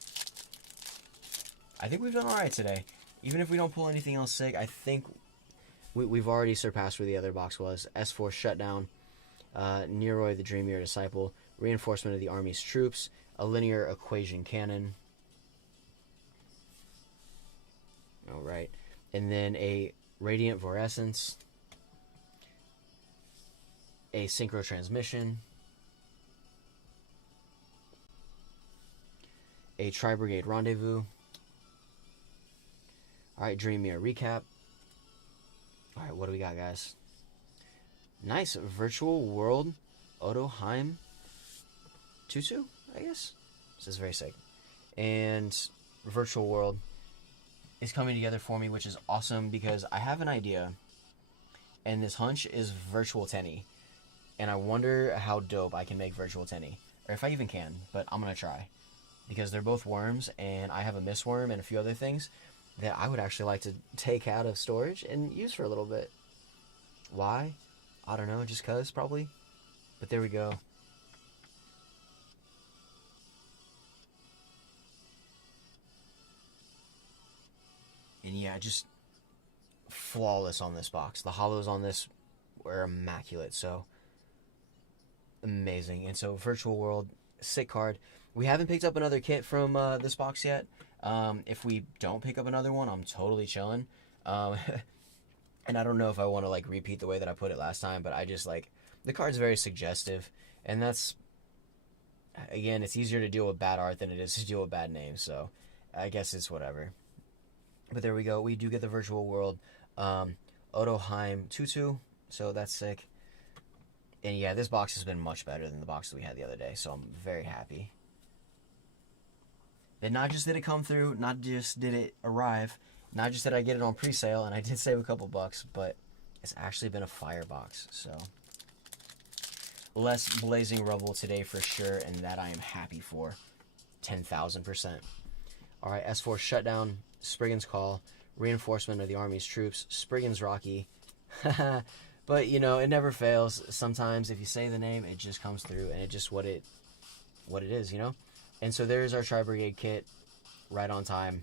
I think we've done alright today. Even if we don't pull anything else sick, I think we've already surpassed where the other box was. S4 Shutdown, Neroi the Dreamier Disciple, Reinforcement of the Army's Troops, a Linear Equation Cannon. Alright. And then a Radiant Vorescence, a Synchro Transmission, a Tri-Brigade Rendezvous. Alright, Dreamier Recap. Alright, what do we got, guys? Nice. Virtual World Otoheim 2-2, I guess. This is very sick. And Virtual World is coming together for me, which is awesome because I have an idea, and this hunch is Virtual Tenny, and I wonder how dope I can make Virtual Tenny, or if I even can, but I'm gonna try, because they're both worms, and I have a Mist Worm and a few other things that I would actually like to take out of storage and use for a little bit. Why? I don't know, just cause, probably. But there we go. And yeah, just flawless on this box. The hollows on this were immaculate, so amazing. And so Virtual World, sick card. We haven't picked up another kit from this box yet. If we don't pick up another one, I'm totally chilling. And I don't know if I want to like repeat the way that I put it last time, but I just like, the card's very suggestive, and that's, again, it's easier to deal with bad art than it is to deal with bad names, so I guess it's whatever. But there we go. We do get the Virtual World Otoheim 2-2, so that's sick. And yeah, this box has been much better than the box that we had the other day, so I'm very happy. And not just did it come through, not just did it arrive, not just did I get it on pre-sale, and I did save a couple bucks, but it's actually been a fire box, so less Blazing Rubble today for sure, and that I am happy for. 10,000%. Alright, S4 Shutdown, Spriggan's Call, Reinforcement of the Army's Troops, Spriggan's Rocky. But, you know, it never fails. Sometimes if you say the name, it just comes through, and it's just what it is, you know? And so there's our Tri-Brigade kit, right on time.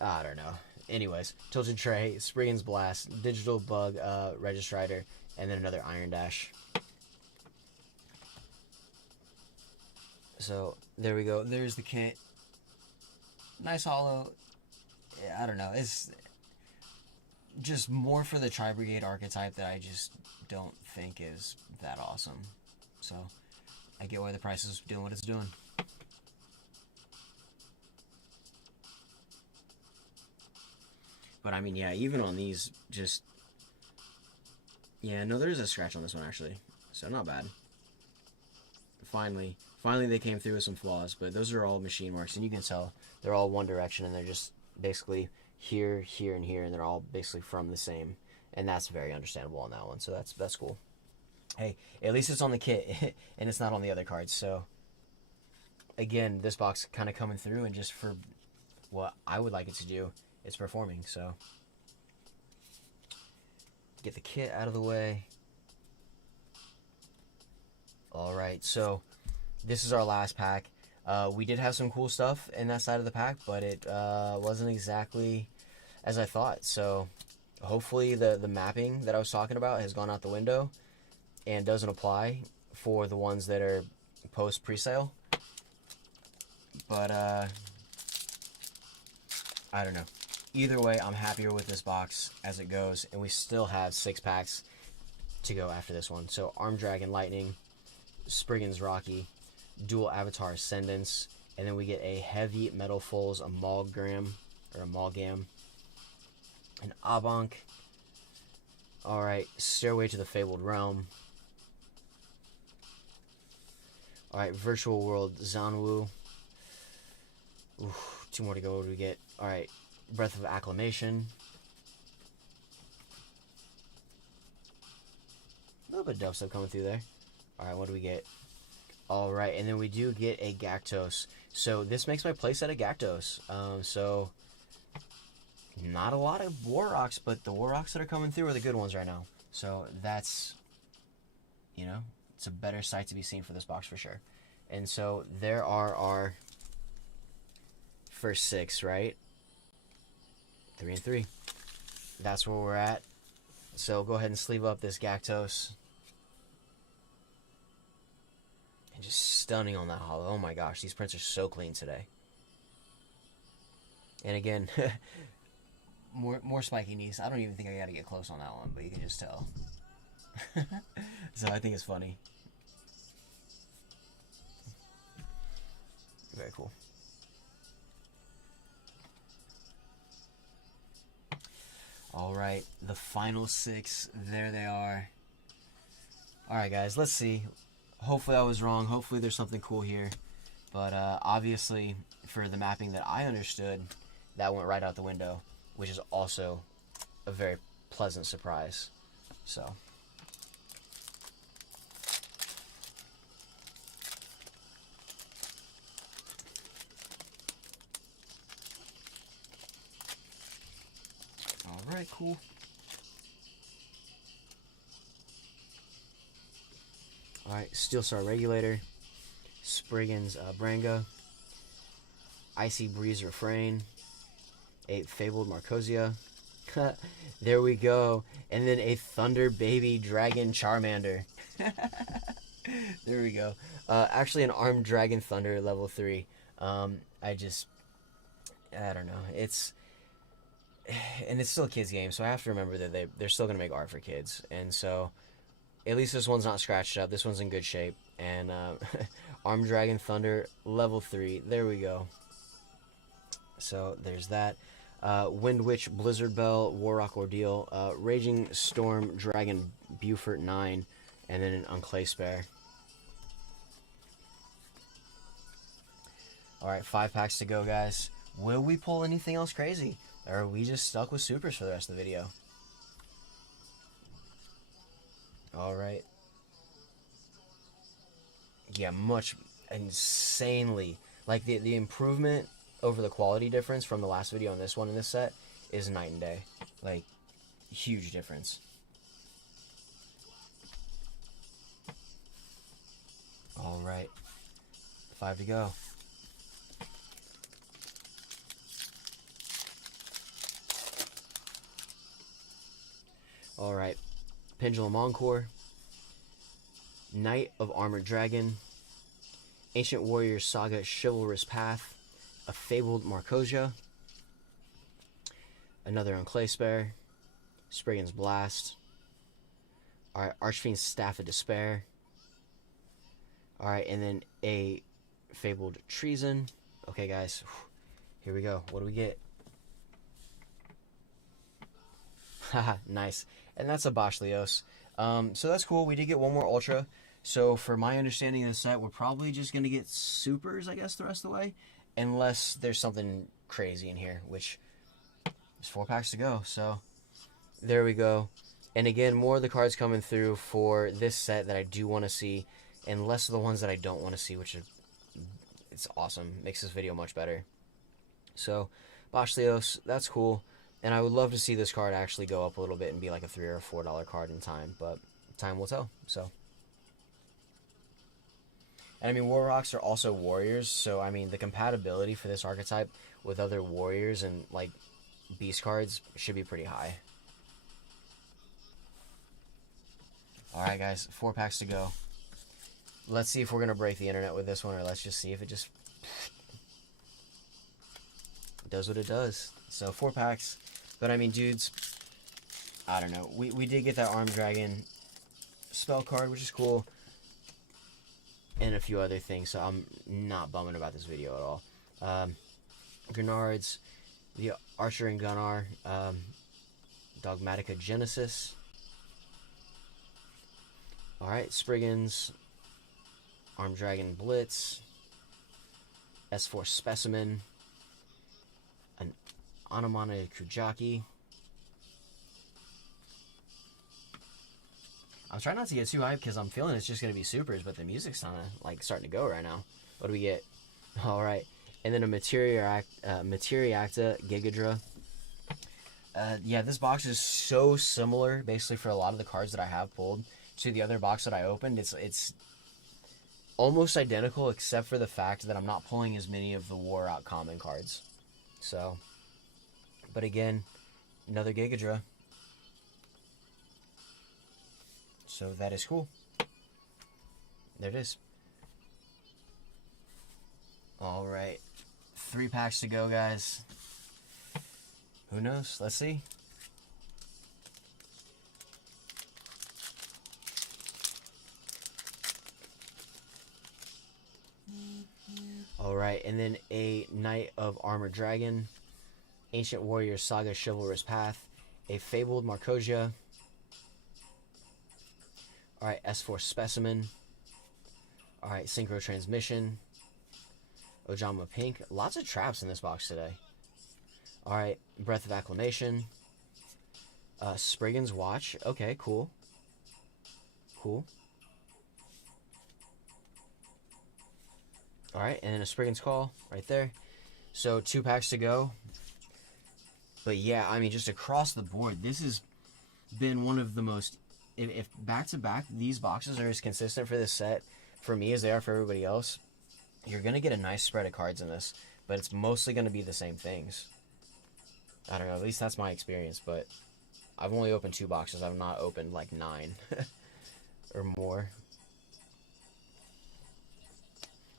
I don't know. Anyways, Tilted Tray, Spriggan's Blast, Digital Bug, Registrider, and then another Iron Dash. So, there we go. There's the kit. Nice hollow. Yeah, I don't know. It's just more for the Tri-Brigade archetype that I just don't think is that awesome. So, I get why the price is doing what it's doing. But I mean, yeah, even on these, just... Yeah, no, there's a scratch on this one, actually. So, not bad. Finally they came through with some flaws, but those are all machine marks, and you can tell they're all one direction, and they're just basically here, here, and here, and they're all basically from the same, and that's very understandable on that one, so that's cool. Hey, at least it's on the kit, and it's not on the other cards, so again, this box kind of coming through, and just for what I would like it to do, it's performing, so get the kit out of the way. Alright, so this is our last pack. We did have some cool stuff in that side of the pack, but it wasn't exactly as I thought. So hopefully the mapping that I was talking about has gone out the window and doesn't apply for the ones that are post pre-sale. But I don't know. Either way, I'm happier with this box as it goes, and we still have 6 packs to go after this one. So Armed Dragon Lightning, Spriggan's Rocky, Dual Avatar Ascendance, and then we get a Heavy Metal Fulls, a Amalgam, an Abank. Alright, Stairway to the Fabled Realm. Alright, Virtual World Zanwu. Oof, 2 more to go. What do we get? Alright, Breath of Acclamation. A little bit of dubstep coming through there. Alright, what do we get? Alright, and then we do get a Gactos. So this makes my playset a Gactos. So not a lot of War Rocks, but the War Rocks that are coming through are the good ones right now. So that's, you know, it's a better sight to be seen for this box for sure. And so there are our first 6, right? 3 and 3. That's where we're at. So go ahead and sleeve up this Gactos. And just stunning on that hollow. Oh my gosh, these prints are so clean today. And again, more spiky knees. I don't even think I gotta get close on that one, but you can just tell. So I think it's funny. Very cool. Alright, the final 6. There they are. Alright guys, let's see. Hopefully I was wrong. Hopefully there's something cool here. But obviously, for the mapping that I understood, that went right out the window, which is also a very pleasant surprise. So. Alright, cool. Alright, Steel Star Regulator, Spriggan's Branga, Icy Breeze Refrain, a Fabled Marcosia. There we go. And then a Thunder Baby Dragon Charmander. There we go. Actually, an Armed Dragon Thunder level 3. I don't know. It's still a kids game, so I have to remember that they're still going to make art for kids. And so at least this one's not scratched up. This one's in good shape. And Armed Dragon Thunder level 3. There we go. So there's that. Wind Witch Blizzard Bell Warrock Ordeal, Raging Storm Dragon Beaufort 9, and then an Unclay Spare. Alright, 5 packs to go, guys. Will we pull anything else crazy? Or are we just stuck with supers for the rest of the video? Alright. Yeah, insanely, Like, the improvement over the quality difference from the last video and this one in this set is night and day. Like, huge difference. Alright. 5 to go. Alright. Pendulum Encore. Knight of Armored Dragon. Ancient Warriors Saga Chivalrous Path. A Fabled Marcosia. Another Unclay Spare. Spriggan's Blast. Alright, Archfiend's Staff of Despair. Alright, and then a Fabled Treason. Okay, guys. Here we go. What do we get? Haha, nice. And that's a Bashlios. So that's cool. We did get one more Ultra. So for my understanding of the set, we're probably just going to get Supers, I guess, the rest of the way. Unless there's something crazy in here, which there's 4 packs to go. So there we go. And again, more of the cards coming through for this set that I do want to see, and less of the ones that I don't want to see, which is, it's awesome. Makes this video much better. So Bashlios, that's cool. And I would love to see this card actually go up a little bit and be like a $3 or $4 card in time, but time will tell. So, and I mean, War Rocks are also warriors, so I mean, the compatibility for this archetype with other warriors and like beast cards should be pretty high. Alright guys, 4 packs to go. Let's see if we're gonna break the internet with this one, or let's just see if it just does what it does. So 4 packs. But I mean, dudes, I don't know. We did get that Armed Dragon spell card, which is cool, and a few other things, so I'm not bumming about this video at all. Grenards, the Archer and Gunnar, Dogmatica Genesis. Alright, Spriggan's, Armed Dragon Blitz, S4 Specimen, an Anamana Kujaki. I'm trying not to get too hyped because I'm feeling it's just going to be supers, but the music's kind of like starting to go right now. What do we get? Alright, and then a Materiacta Gigadra. Yeah, this box is so similar, basically, for a lot of the cards that I have pulled to the other box that I opened. It's almost identical, except for the fact that I'm not pulling as many of the War Rock common cards. So, but again, another Gigadra. So that is cool. There it is. Alright. 3 packs to go, guys. Who knows? Let's see. Alright, and then a Knight of Armored Dragon, Ancient Warrior Saga Chivalrous Path, a Fabled Marcosia. Alright, S4 Specimen. Alright, Synchro Transmission. Ojama Pink. Lots of traps in this box today. Alright, Breath of Acclamation. Spriggan's Watch. Okay, cool. Cool. Alright, and then a Spriggan's Call right there. So 2 packs to go. But yeah, I mean, just across the board, this has been one of the most... If back-to-back these boxes are as consistent for this set, for me, as they are for everybody else, you're going to get a nice spread of cards in this. But it's mostly going to be the same things. I don't know, at least that's my experience. But I've only opened 2 boxes. I've not opened like 9 or more.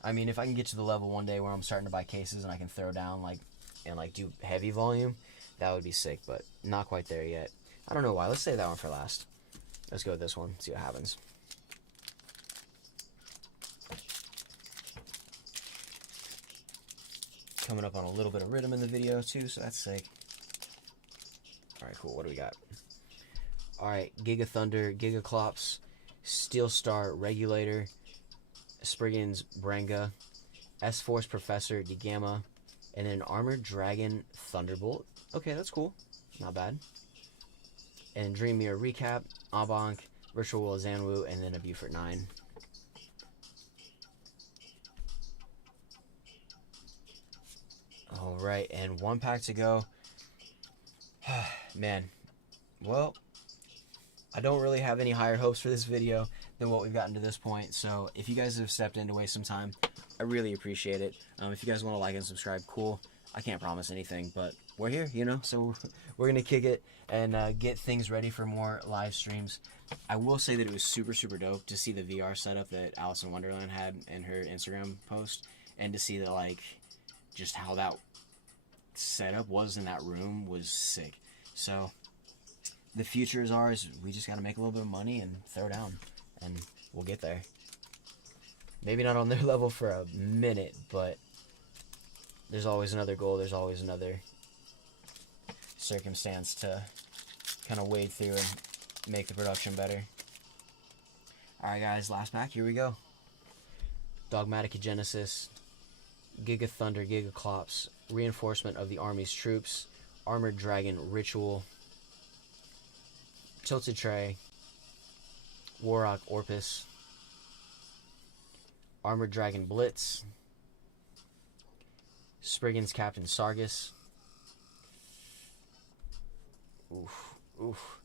I mean, if I can get to the level one day where I'm starting to buy cases and I can throw down like and like do heavy volume, that would be sick, but not quite there yet. I don't know why. Let's save that one for last. Let's go with this one, see what happens. Coming up on a little bit of rhythm in the video too, so that's sick. Alright, cool. What do we got? Alright, Giga Thunder, Giga Clops, Steel Star Regulator, Spriggan's Brenga, S-Force Professor DeGamma, and then Armored Dragon Thunderbolt. Okay, that's cool. Not bad. And Dream Mirror Recap, Abank, Virtual World Zanwu, and then a Buford 9. Alright, and 1 pack to go. Man, well, I don't really have any higher hopes for this video than what we've gotten to this point, so if you guys have stepped in to waste some time, I really appreciate it. If you guys want to like and subscribe, cool. I can't promise anything, but we're here, you know, so we're going to kick it and get things ready for more live streams. I will say that it was super, super dope to see the VR setup that Alice in Wonderland had in her Instagram post, and to see that, like, just how that setup was in that room was sick. So the future is ours. We just got to make a little bit of money and throw down, and we'll get there. Maybe not on their level for a minute, but there's always another goal. There's always another circumstance to kind of wade through and make the production better. Alright guys, last pack, here we go. Dogmatic Genesis, Giga Thunder, Giga Clops, Reinforcement of the Army's Troops, Armored Dragon Ritual, Tilted Tray, Warrock Orpus, Armored Dragon Blitz, Spriggan's Captain Sargus. Oof, oof.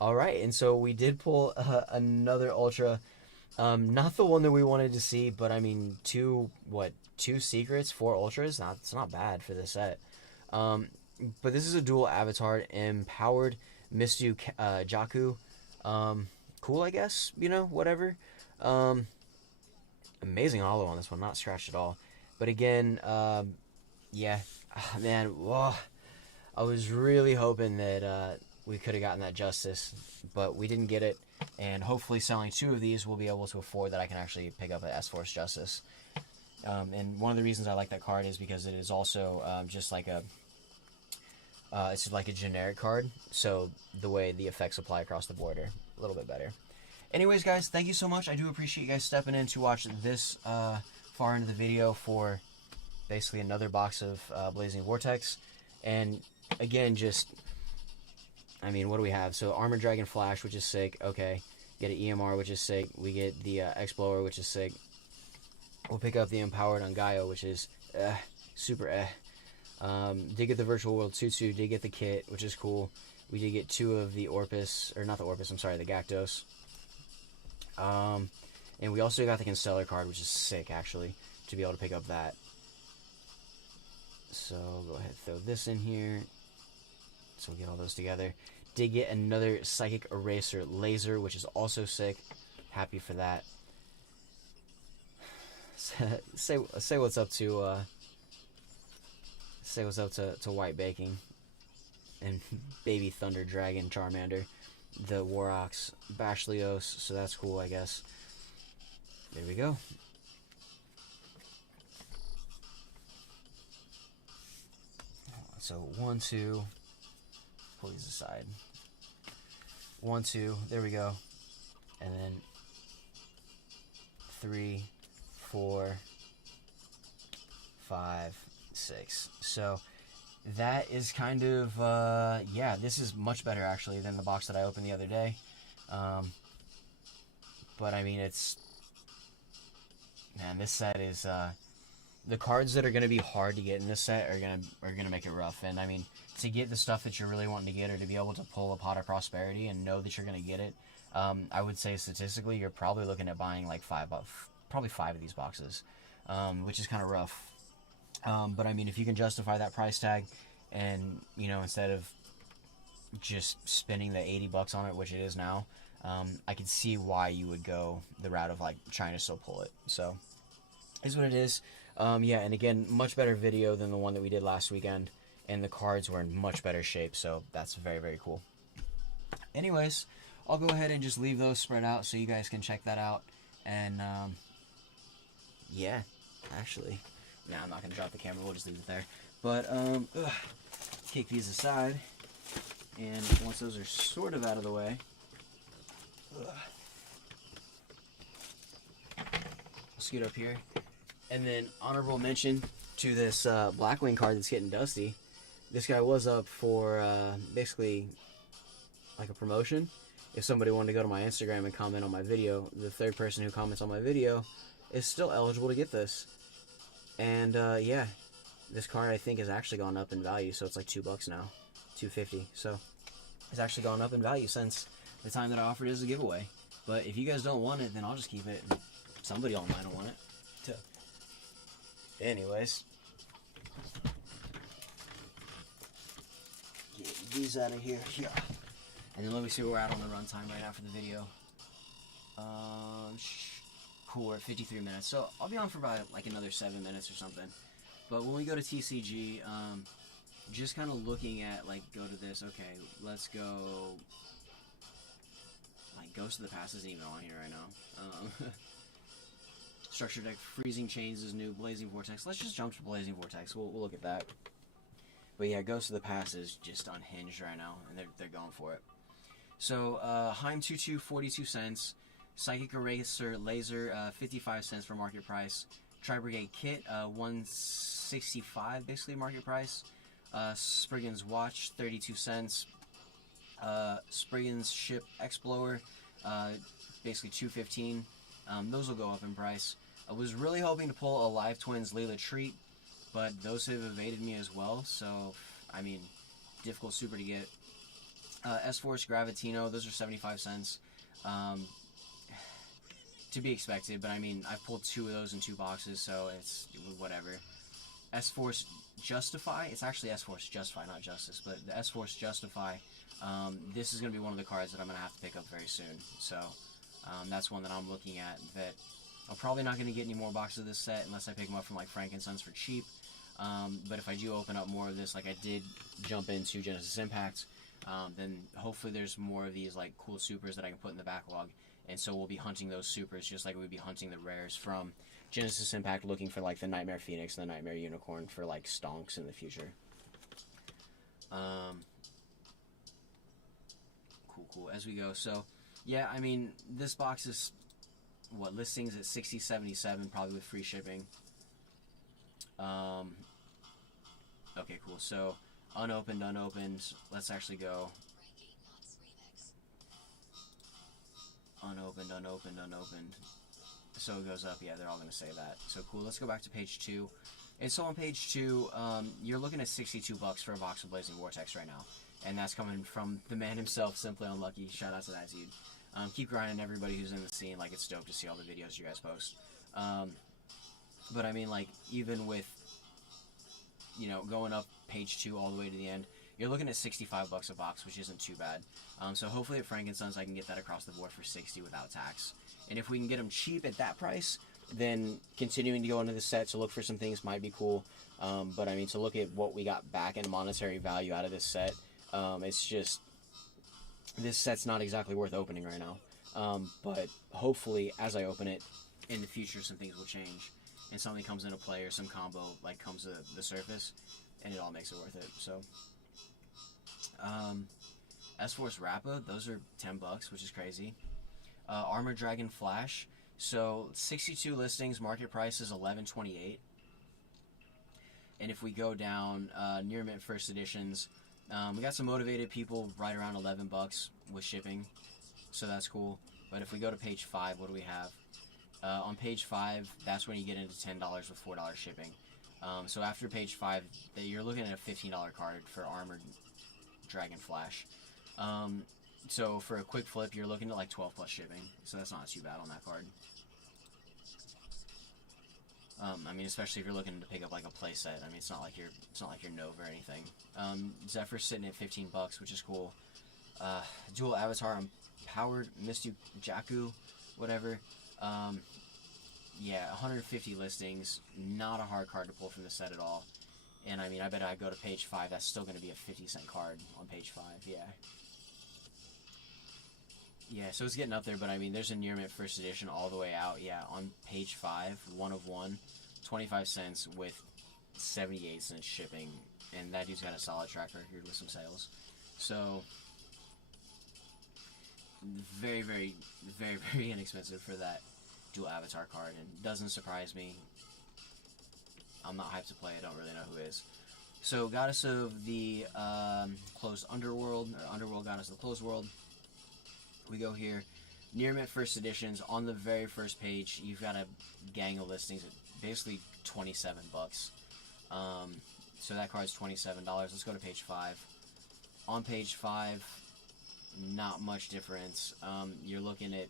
Alright, and so we did pull another Ultra. Not the one that we wanted to see, but I mean, two secrets, 4 Ultras? It's not bad for this set. But this is a dual avatar, Empowered Mistu Jaku. Cool, I guess, you know, whatever. Amazing hollow on this one, not scratched at all. But again, yeah, man, whoa. I was really hoping that we could have gotten that Justice, but we didn't get it. And hopefully selling 2 of these, we'll be able to afford that I can actually pick up an S-Force Justice. And one of the reasons I like that card is because it is also just like it's like a generic card. So the way the effects apply across the board are a little bit better. Anyways, guys, thank you so much. I do appreciate you guys stepping in to watch this far into the video for basically another box of Blazing Vortex. And again, just, I mean, what do we have? So Armored Dragon Flash, which is sick. Okay, get an EMR, which is sick. We get the X-Blower, which is sick. We'll pick up the Empowered on Gaio, which is super did get the Virtual World 2-2, did get the kit, which is cool. We did get 2 of the Orpus, or not the Orpus, I'm sorry, the Gactos. And we also got the Constellar card, which is sick, actually, to be able to pick up that. So go ahead, throw this in here. So we'll get all those together. Did get another Psychic Eraser Laser, which is also sick. Happy for that. Say what's up to White Baking and Baby Thunder Dragon Charmander, the Warrocks Bashlios, so that's cool, I guess. There we go. So 1, 2, pull these aside. 1, 2, there we go. And then 3, 4, 5, 6. So that is kind of, yeah, this is much better actually than the box that I opened the other day. But I mean, it's, man, this set is, the cards that are going to be hard to get in this set are gonna make it rough. And I mean, to get the stuff that you're really wanting to get, or to be able to pull a Pot of Prosperity and know that you're going to get it, I would say statistically you're probably looking at buying like probably 5 of these boxes, which is kind of rough. But I mean, if you can justify that price tag, and you know, instead of just spending the $80 on it, which it is now, I could see why you would go the route of like trying to still pull it. So is what it is. Yeah, and again, much better video than the one that we did last weekend, and the cards were in much better shape, so that's very, very cool. Anyways, I'll go ahead and just leave those spread out so you guys can check that out. And yeah, actually, nah, I'm not gonna drop the camera, we'll just leave it there. But kick these aside, and once those are sort of out of the way, scoot up here. And then honorable mention to this Blackwing card that's getting dusty. This guy was up for basically like a promotion. If somebody wanted to go to my Instagram and comment on my video, the 3rd person who comments on my video is still eligible to get this. And yeah, this card I think has actually gone up in value, so it's like $2 now, $2.50. So it's actually gone up in value since the time that I offered it as a giveaway. But if you guys don't want it, then I'll just keep it. Somebody online will want it. So, anyways, get these out of here. Yeah. And then let me see where we're at on the runtime right after the video. Cool, we're at 53 minutes. So I'll be on for about like another 7 minutes or something. But when we go to TCG, just kind of looking at, like, go to this. Okay, let's go. Like, Ghost of the Past isn't even on here right now. Structure deck, Freezing Chains is new. Blazing Vortex. Let's just jump to Blazing Vortex. We'll look at that. But yeah, Ghost of the Past is just unhinged right now, and they're going for it. So, Heim 2/2, 42 cents. Psychic Eraser Laser, 55 cents for market price. Tri-Brigade Kit, 165 basically market price. Spriggan's Watch, 32 cents. Spriggan's Ship Explorer, basically 215. Those will go up in price. I was really hoping to pull a Live Twins Layla Treat, but those have evaded me as well, so, I mean, difficult super to get. S-Force Gravitino, those are 75 cents. To be expected, but I mean, I've pulled 2 of those in 2 boxes, so it's whatever. S-Force Justify, it's actually S-Force Justify, not Justice, but the S-Force Justify, this is going to be one of the cards that I'm going to have to pick up very soon, so that's one that I'm looking at, that I'm probably not going to get any more boxes of this set unless I pick them up from like Frankenstein's for cheap, but if I do open up more of this, like I did jump into Genesis Impact, then hopefully there's more of these like cool supers that I can put in the backlog. And so we'll be hunting those supers just like we'd be hunting the rares from Genesis Impact, looking for like the Nightmare Phoenix and the Nightmare Unicorn for like stonks in the future. Cool. As we go, so yeah, I mean, this box is what, listings at $60.77, probably with free shipping. Okay, cool. So unopened. Let's actually go. Unopened. So it goes up. Yeah, they're all going to say that. So cool. Let's go back to page 2. And so on page 2, you're looking at $62 for a box of Blazing Vortex right now. And that's coming from the man himself, Simply Unlucky. Shout out to that dude. Keep grinding, everybody who's in the scene. Like, it's dope to see all the videos you guys post. But I mean, like, even with, you know, going up page 2 all the way to the end, you're looking at $65 a box, which isn't too bad. So hopefully at Frankenstein's I can get that across the board for $60 without tax. And if we can get them cheap at that price, then continuing to go into the set to look for some things might be cool. But I mean, to look at what we got back in monetary value out of this set, it's just, this set's not exactly worth opening right now. But hopefully as I open it in the future, some things will change and something comes into play or some combo like comes to the surface and it all makes it worth it. So S-Force Rappa, those are $10, which is crazy. Armor Dragon Flash, so 62 listings, market price is $11.28. And if we go down near mint first editions, we got some motivated people right around $11 with shipping, so that's cool. But if we go to page 5, what do we have? On page 5, that's when you get into $10 with $4 shipping. So after page 5, you're looking at a $15 card for Armored Dragon Flash. So for a quick flip, you're looking at like 12 plus shipping, so that's not too bad on that card. I mean, especially if you're looking to pick up like a playset. I mean, it's not like you're Nova or anything. Zephyr's sitting at $15, which is cool. Dual Avatar Empowered Mistu Jaku, whatever. Yeah, 150 listings. Not a hard card to pull from the set at all. And I mean, I bet I go to page 5. That's still going to be a 50-cent card on page 5. Yeah. Yeah, so it's getting up there, but I mean, there's a near mint first edition all the way out. Yeah, on page 5, 1 of 1, 25 cents with 78 cents shipping, and that dude's got a solid track record with some sales. So very, very, very, very inexpensive for that dual avatar card, and doesn't surprise me. I'm not hyped to play. I don't really know who is. So Goddess of the Closed Underworld, or Underworld Goddess of the Closed World. We go here, near mint first editions. On the very first page, you've got a gang of listings at basically $27. So that card's $27. Let's go to page 5. On page 5, not much difference. You're looking at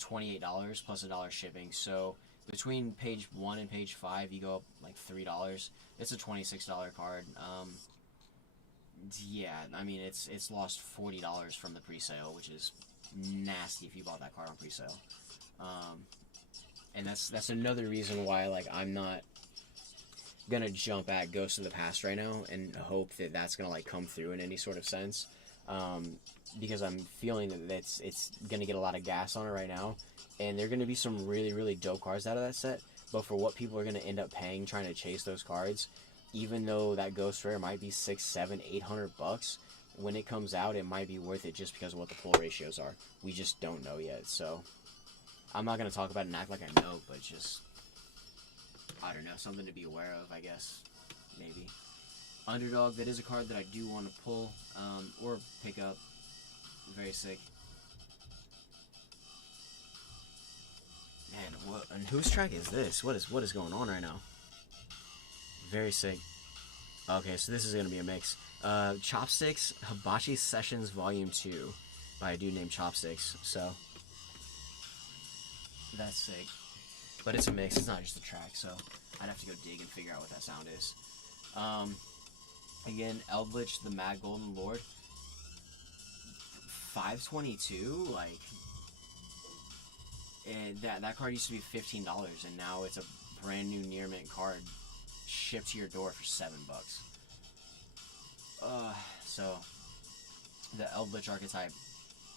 $28 plus $1 shipping. So between page 1 and page 5, you go up like $3. It's a $26 card. Yeah, I mean it's lost $40 from the pre-sale, which is nasty if you bought that card on pre-sale. And that's another reason why like I'm not gonna jump at Ghost of the Past right now and hope that that's gonna like come through in any sort of sense, because I'm feeling that it's gonna get a lot of gas on it right now, and there are gonna be some really dope cards out of that set. But for what people are gonna end up paying trying to chase those cards, even though that Ghost Rare might be $600, $700, $800, when it comes out, it might be worth it just because of what the pull ratios are. We just don't know yet, so I'm not gonna talk about it and act like I know, but just, I don't know, something to be aware of, I guess, maybe. Underdog, that is a card that I do want to pull, or pick up. Very sick. Man, what, and whose track is this? What is going on right now? Very sick. Okay, so this is gonna be a mix. Chopsticks, Hibachi Sessions Volume 2 by a dude named Chopsticks, so that's sick. But it's a mix, it's not just a track, so I'd have to go dig and figure out what that sound is. Again, Eldritch, the Mad Golden Lord. 522, like, and that card used to be $15, and now it's a brand new near mint card shipped to your door for $7. So the Eldritch archetype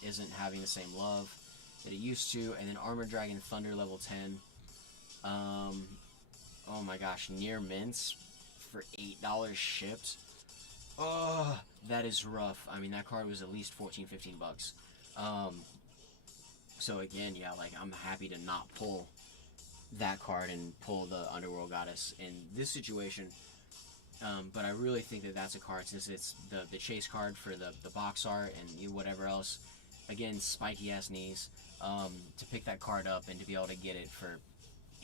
isn't having the same love that it used to. And then Armored Dragon Thunder level 10. Oh my gosh, near mints for $8 shipped. Oh, that is rough. I mean, that card was at least $14, $15. So again, yeah, like, I'm happy to not pull that card and pull the Underworld Goddess in this situation. But I really think that that's a card, since it's the chase card for the box art and whatever else. Again, spiky ass knees. To pick that card up and to be able to get it for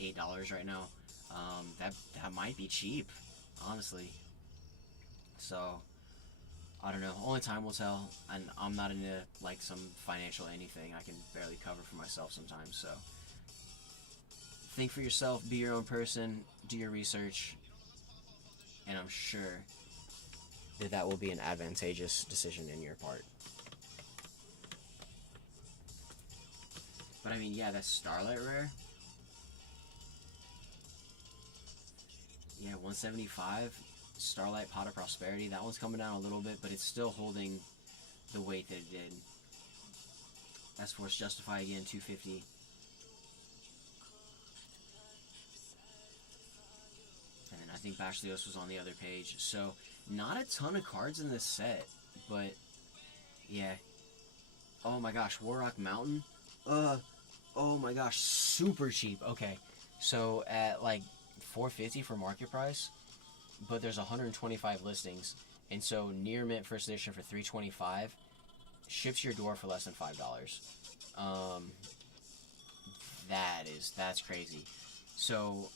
$8 right now, that might be cheap, honestly. So I don't know. Only time will tell, and I'm not into like some financial anything. I can barely cover for myself sometimes. So think for yourself, be your own person, do your research, and I'm sure that will be an advantageous decision in your part. But I mean, yeah, that's Starlight Rare. Yeah, 175. Starlight Pot of Prosperity. That one's coming down a little bit, but it's still holding the weight that it did. That's Force Justify again, 250. And then I think Bashlios was on the other page. So, not a ton of cards in this set, but yeah. Oh my gosh, Warrock Mountain. Oh my gosh, super cheap. Okay, so at like $450 for market price, but there's 125 listings, and so near mint first edition for $325 ships your door for less than $5. That's crazy. So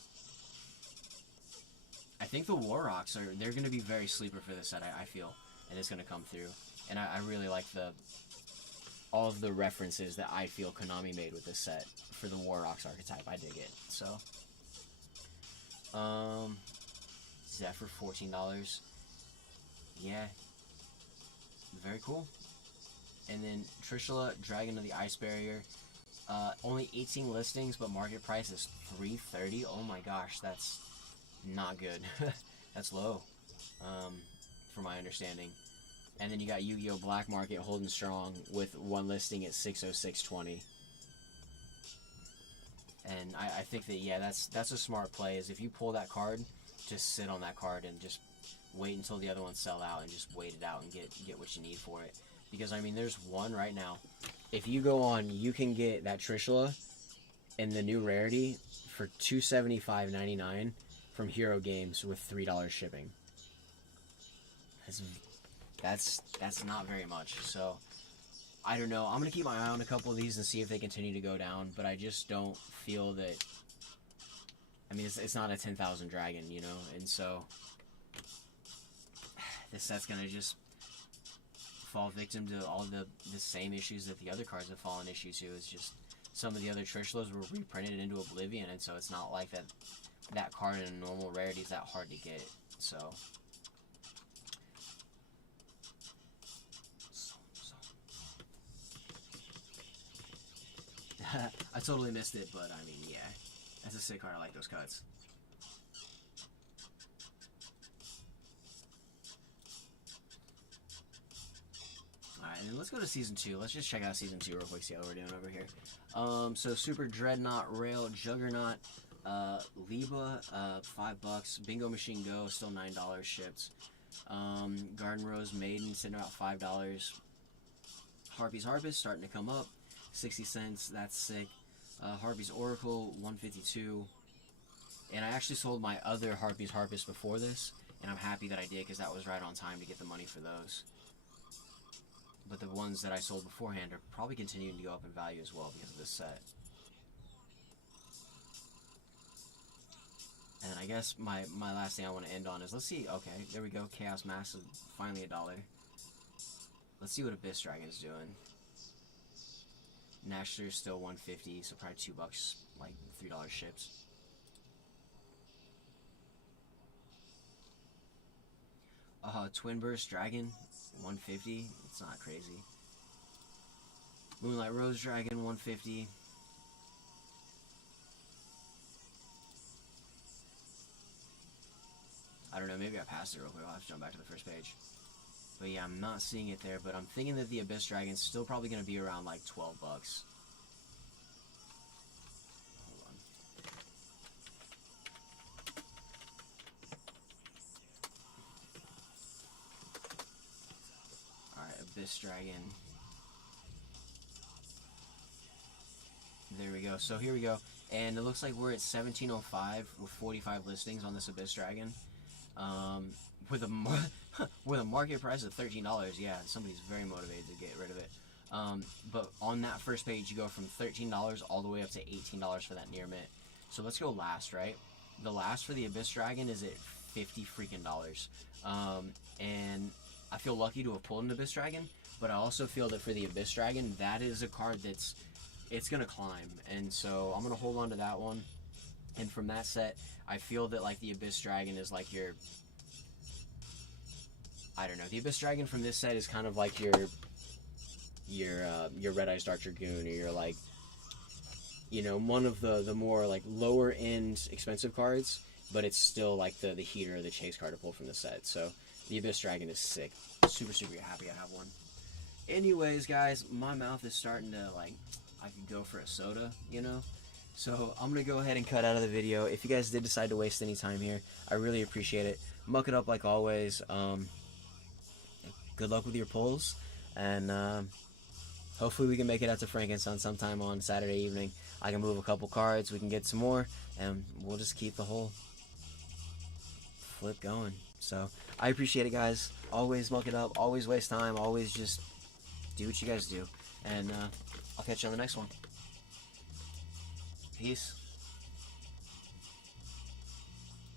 I think the Warrocks they're going to be very sleeper for this set. I feel, and it's going to come through, and I really like all of the references that I feel Konami made with this set for the Warrocks archetype. I dig it. So Zephyr, $14. Yeah, very cool. And then Trishula, Dragon of the Ice Barrier. Only 18 listings, but market price is $330. Oh my gosh, that's not good. That's low, from my understanding. And then you got Yu-Gi-Oh! Black Market holding strong with one listing at $606.20. And I think that, yeah, that's a smart play, is if you pull that card, just sit on that card and just wait until the other ones sell out and just wait it out and get what you need for it. Because, I mean, there's one right now. If you go on, you can get that Trishula and the new rarity for $275.99 from Hero Games with $3 shipping. That's not very much. So I don't know. I'm gonna keep my eye on a couple of these and see if they continue to go down. But I just don't feel that I mean, it's not a 10,000 dragon, you know, and so this set's gonna just fall victim to all the same issues that the other cards have fallen issue to. It's just some of the other Trishlas were reprinted into oblivion, and so it's not like that card in a normal rarity is that hard to get. So I totally missed it, but I mean, yeah, that's a sick card. I like those cuts. Alright, and then let's go to Season 2. Let's just check out Season 2 real quick, see how we're doing over here. So Super Dreadnought, Rail, Juggernaut, Liba, $5. Bingo Machine Go, still $9 shipped. Garden Rose Maiden, sitting about $5. Harpy's Harvest, starting to come up, 60 cents, that's sick. Harpy's Oracle, 152. And I actually sold my other Harpy's Harvest before this, and I'm happy that I did, because that was right on time to get the money for those. But the ones that I sold beforehand are probably continuing to go up in value as well because of this set. And I guess my last thing I want to end on is, let's see, okay, there we go, Chaos Massive, finally $1. Let's see what Abyss Dragon's doing. Nashler's still 150, so probably $2, like $3 ships. Twin Burst Dragon, 150. It's not crazy. Moonlight Rose Dragon, 150. I don't know, maybe I passed it real quick. I'll have to jump back to the first page. But yeah, I'm not seeing it there, but I'm thinking that the Abyss Dragon's still probably going to be around like $12. Abyss Dragon. There we go. So here we go. And it looks like we're at 1705 with 45 listings on this Abyss Dragon. With a market price of $13. Yeah, somebody's very motivated to get rid of it. But on that first page, you go from $13 all the way up to $18 for that near mint. So let's go last, right? The last for the Abyss Dragon is at $50 freaking dollars. And I feel lucky to have pulled an Abyss Dragon, but I also feel that for the Abyss Dragon, that is a card it's gonna climb, and so I'm gonna hold on to that one. And from that set, I feel that like the Abyss Dragon is like your, I don't know, the Abyss Dragon from this set is kind of like your Red Eyes Dark Dragoon, or your, like, you know, one of the more like lower end expensive cards, but it's still like the heater or the chase card to pull from the set. So the Abyss Dragon is sick. Super happy I have one. Anyways, guys, my mouth is starting to, like, I could go for a soda, you know? So I'm going to go ahead and cut out of the video. If you guys did decide to waste any time here, I really appreciate it. Muck it up like always. Good luck with your pulls. And hopefully we can make it out to Frankenstein sometime on Saturday evening. I can move a couple cards, we can get some more, and we'll just keep the whole flip going. So I appreciate it, guys. Always muck it up, always waste time, always just do what you guys do. And I'll catch you on the next one. Peace.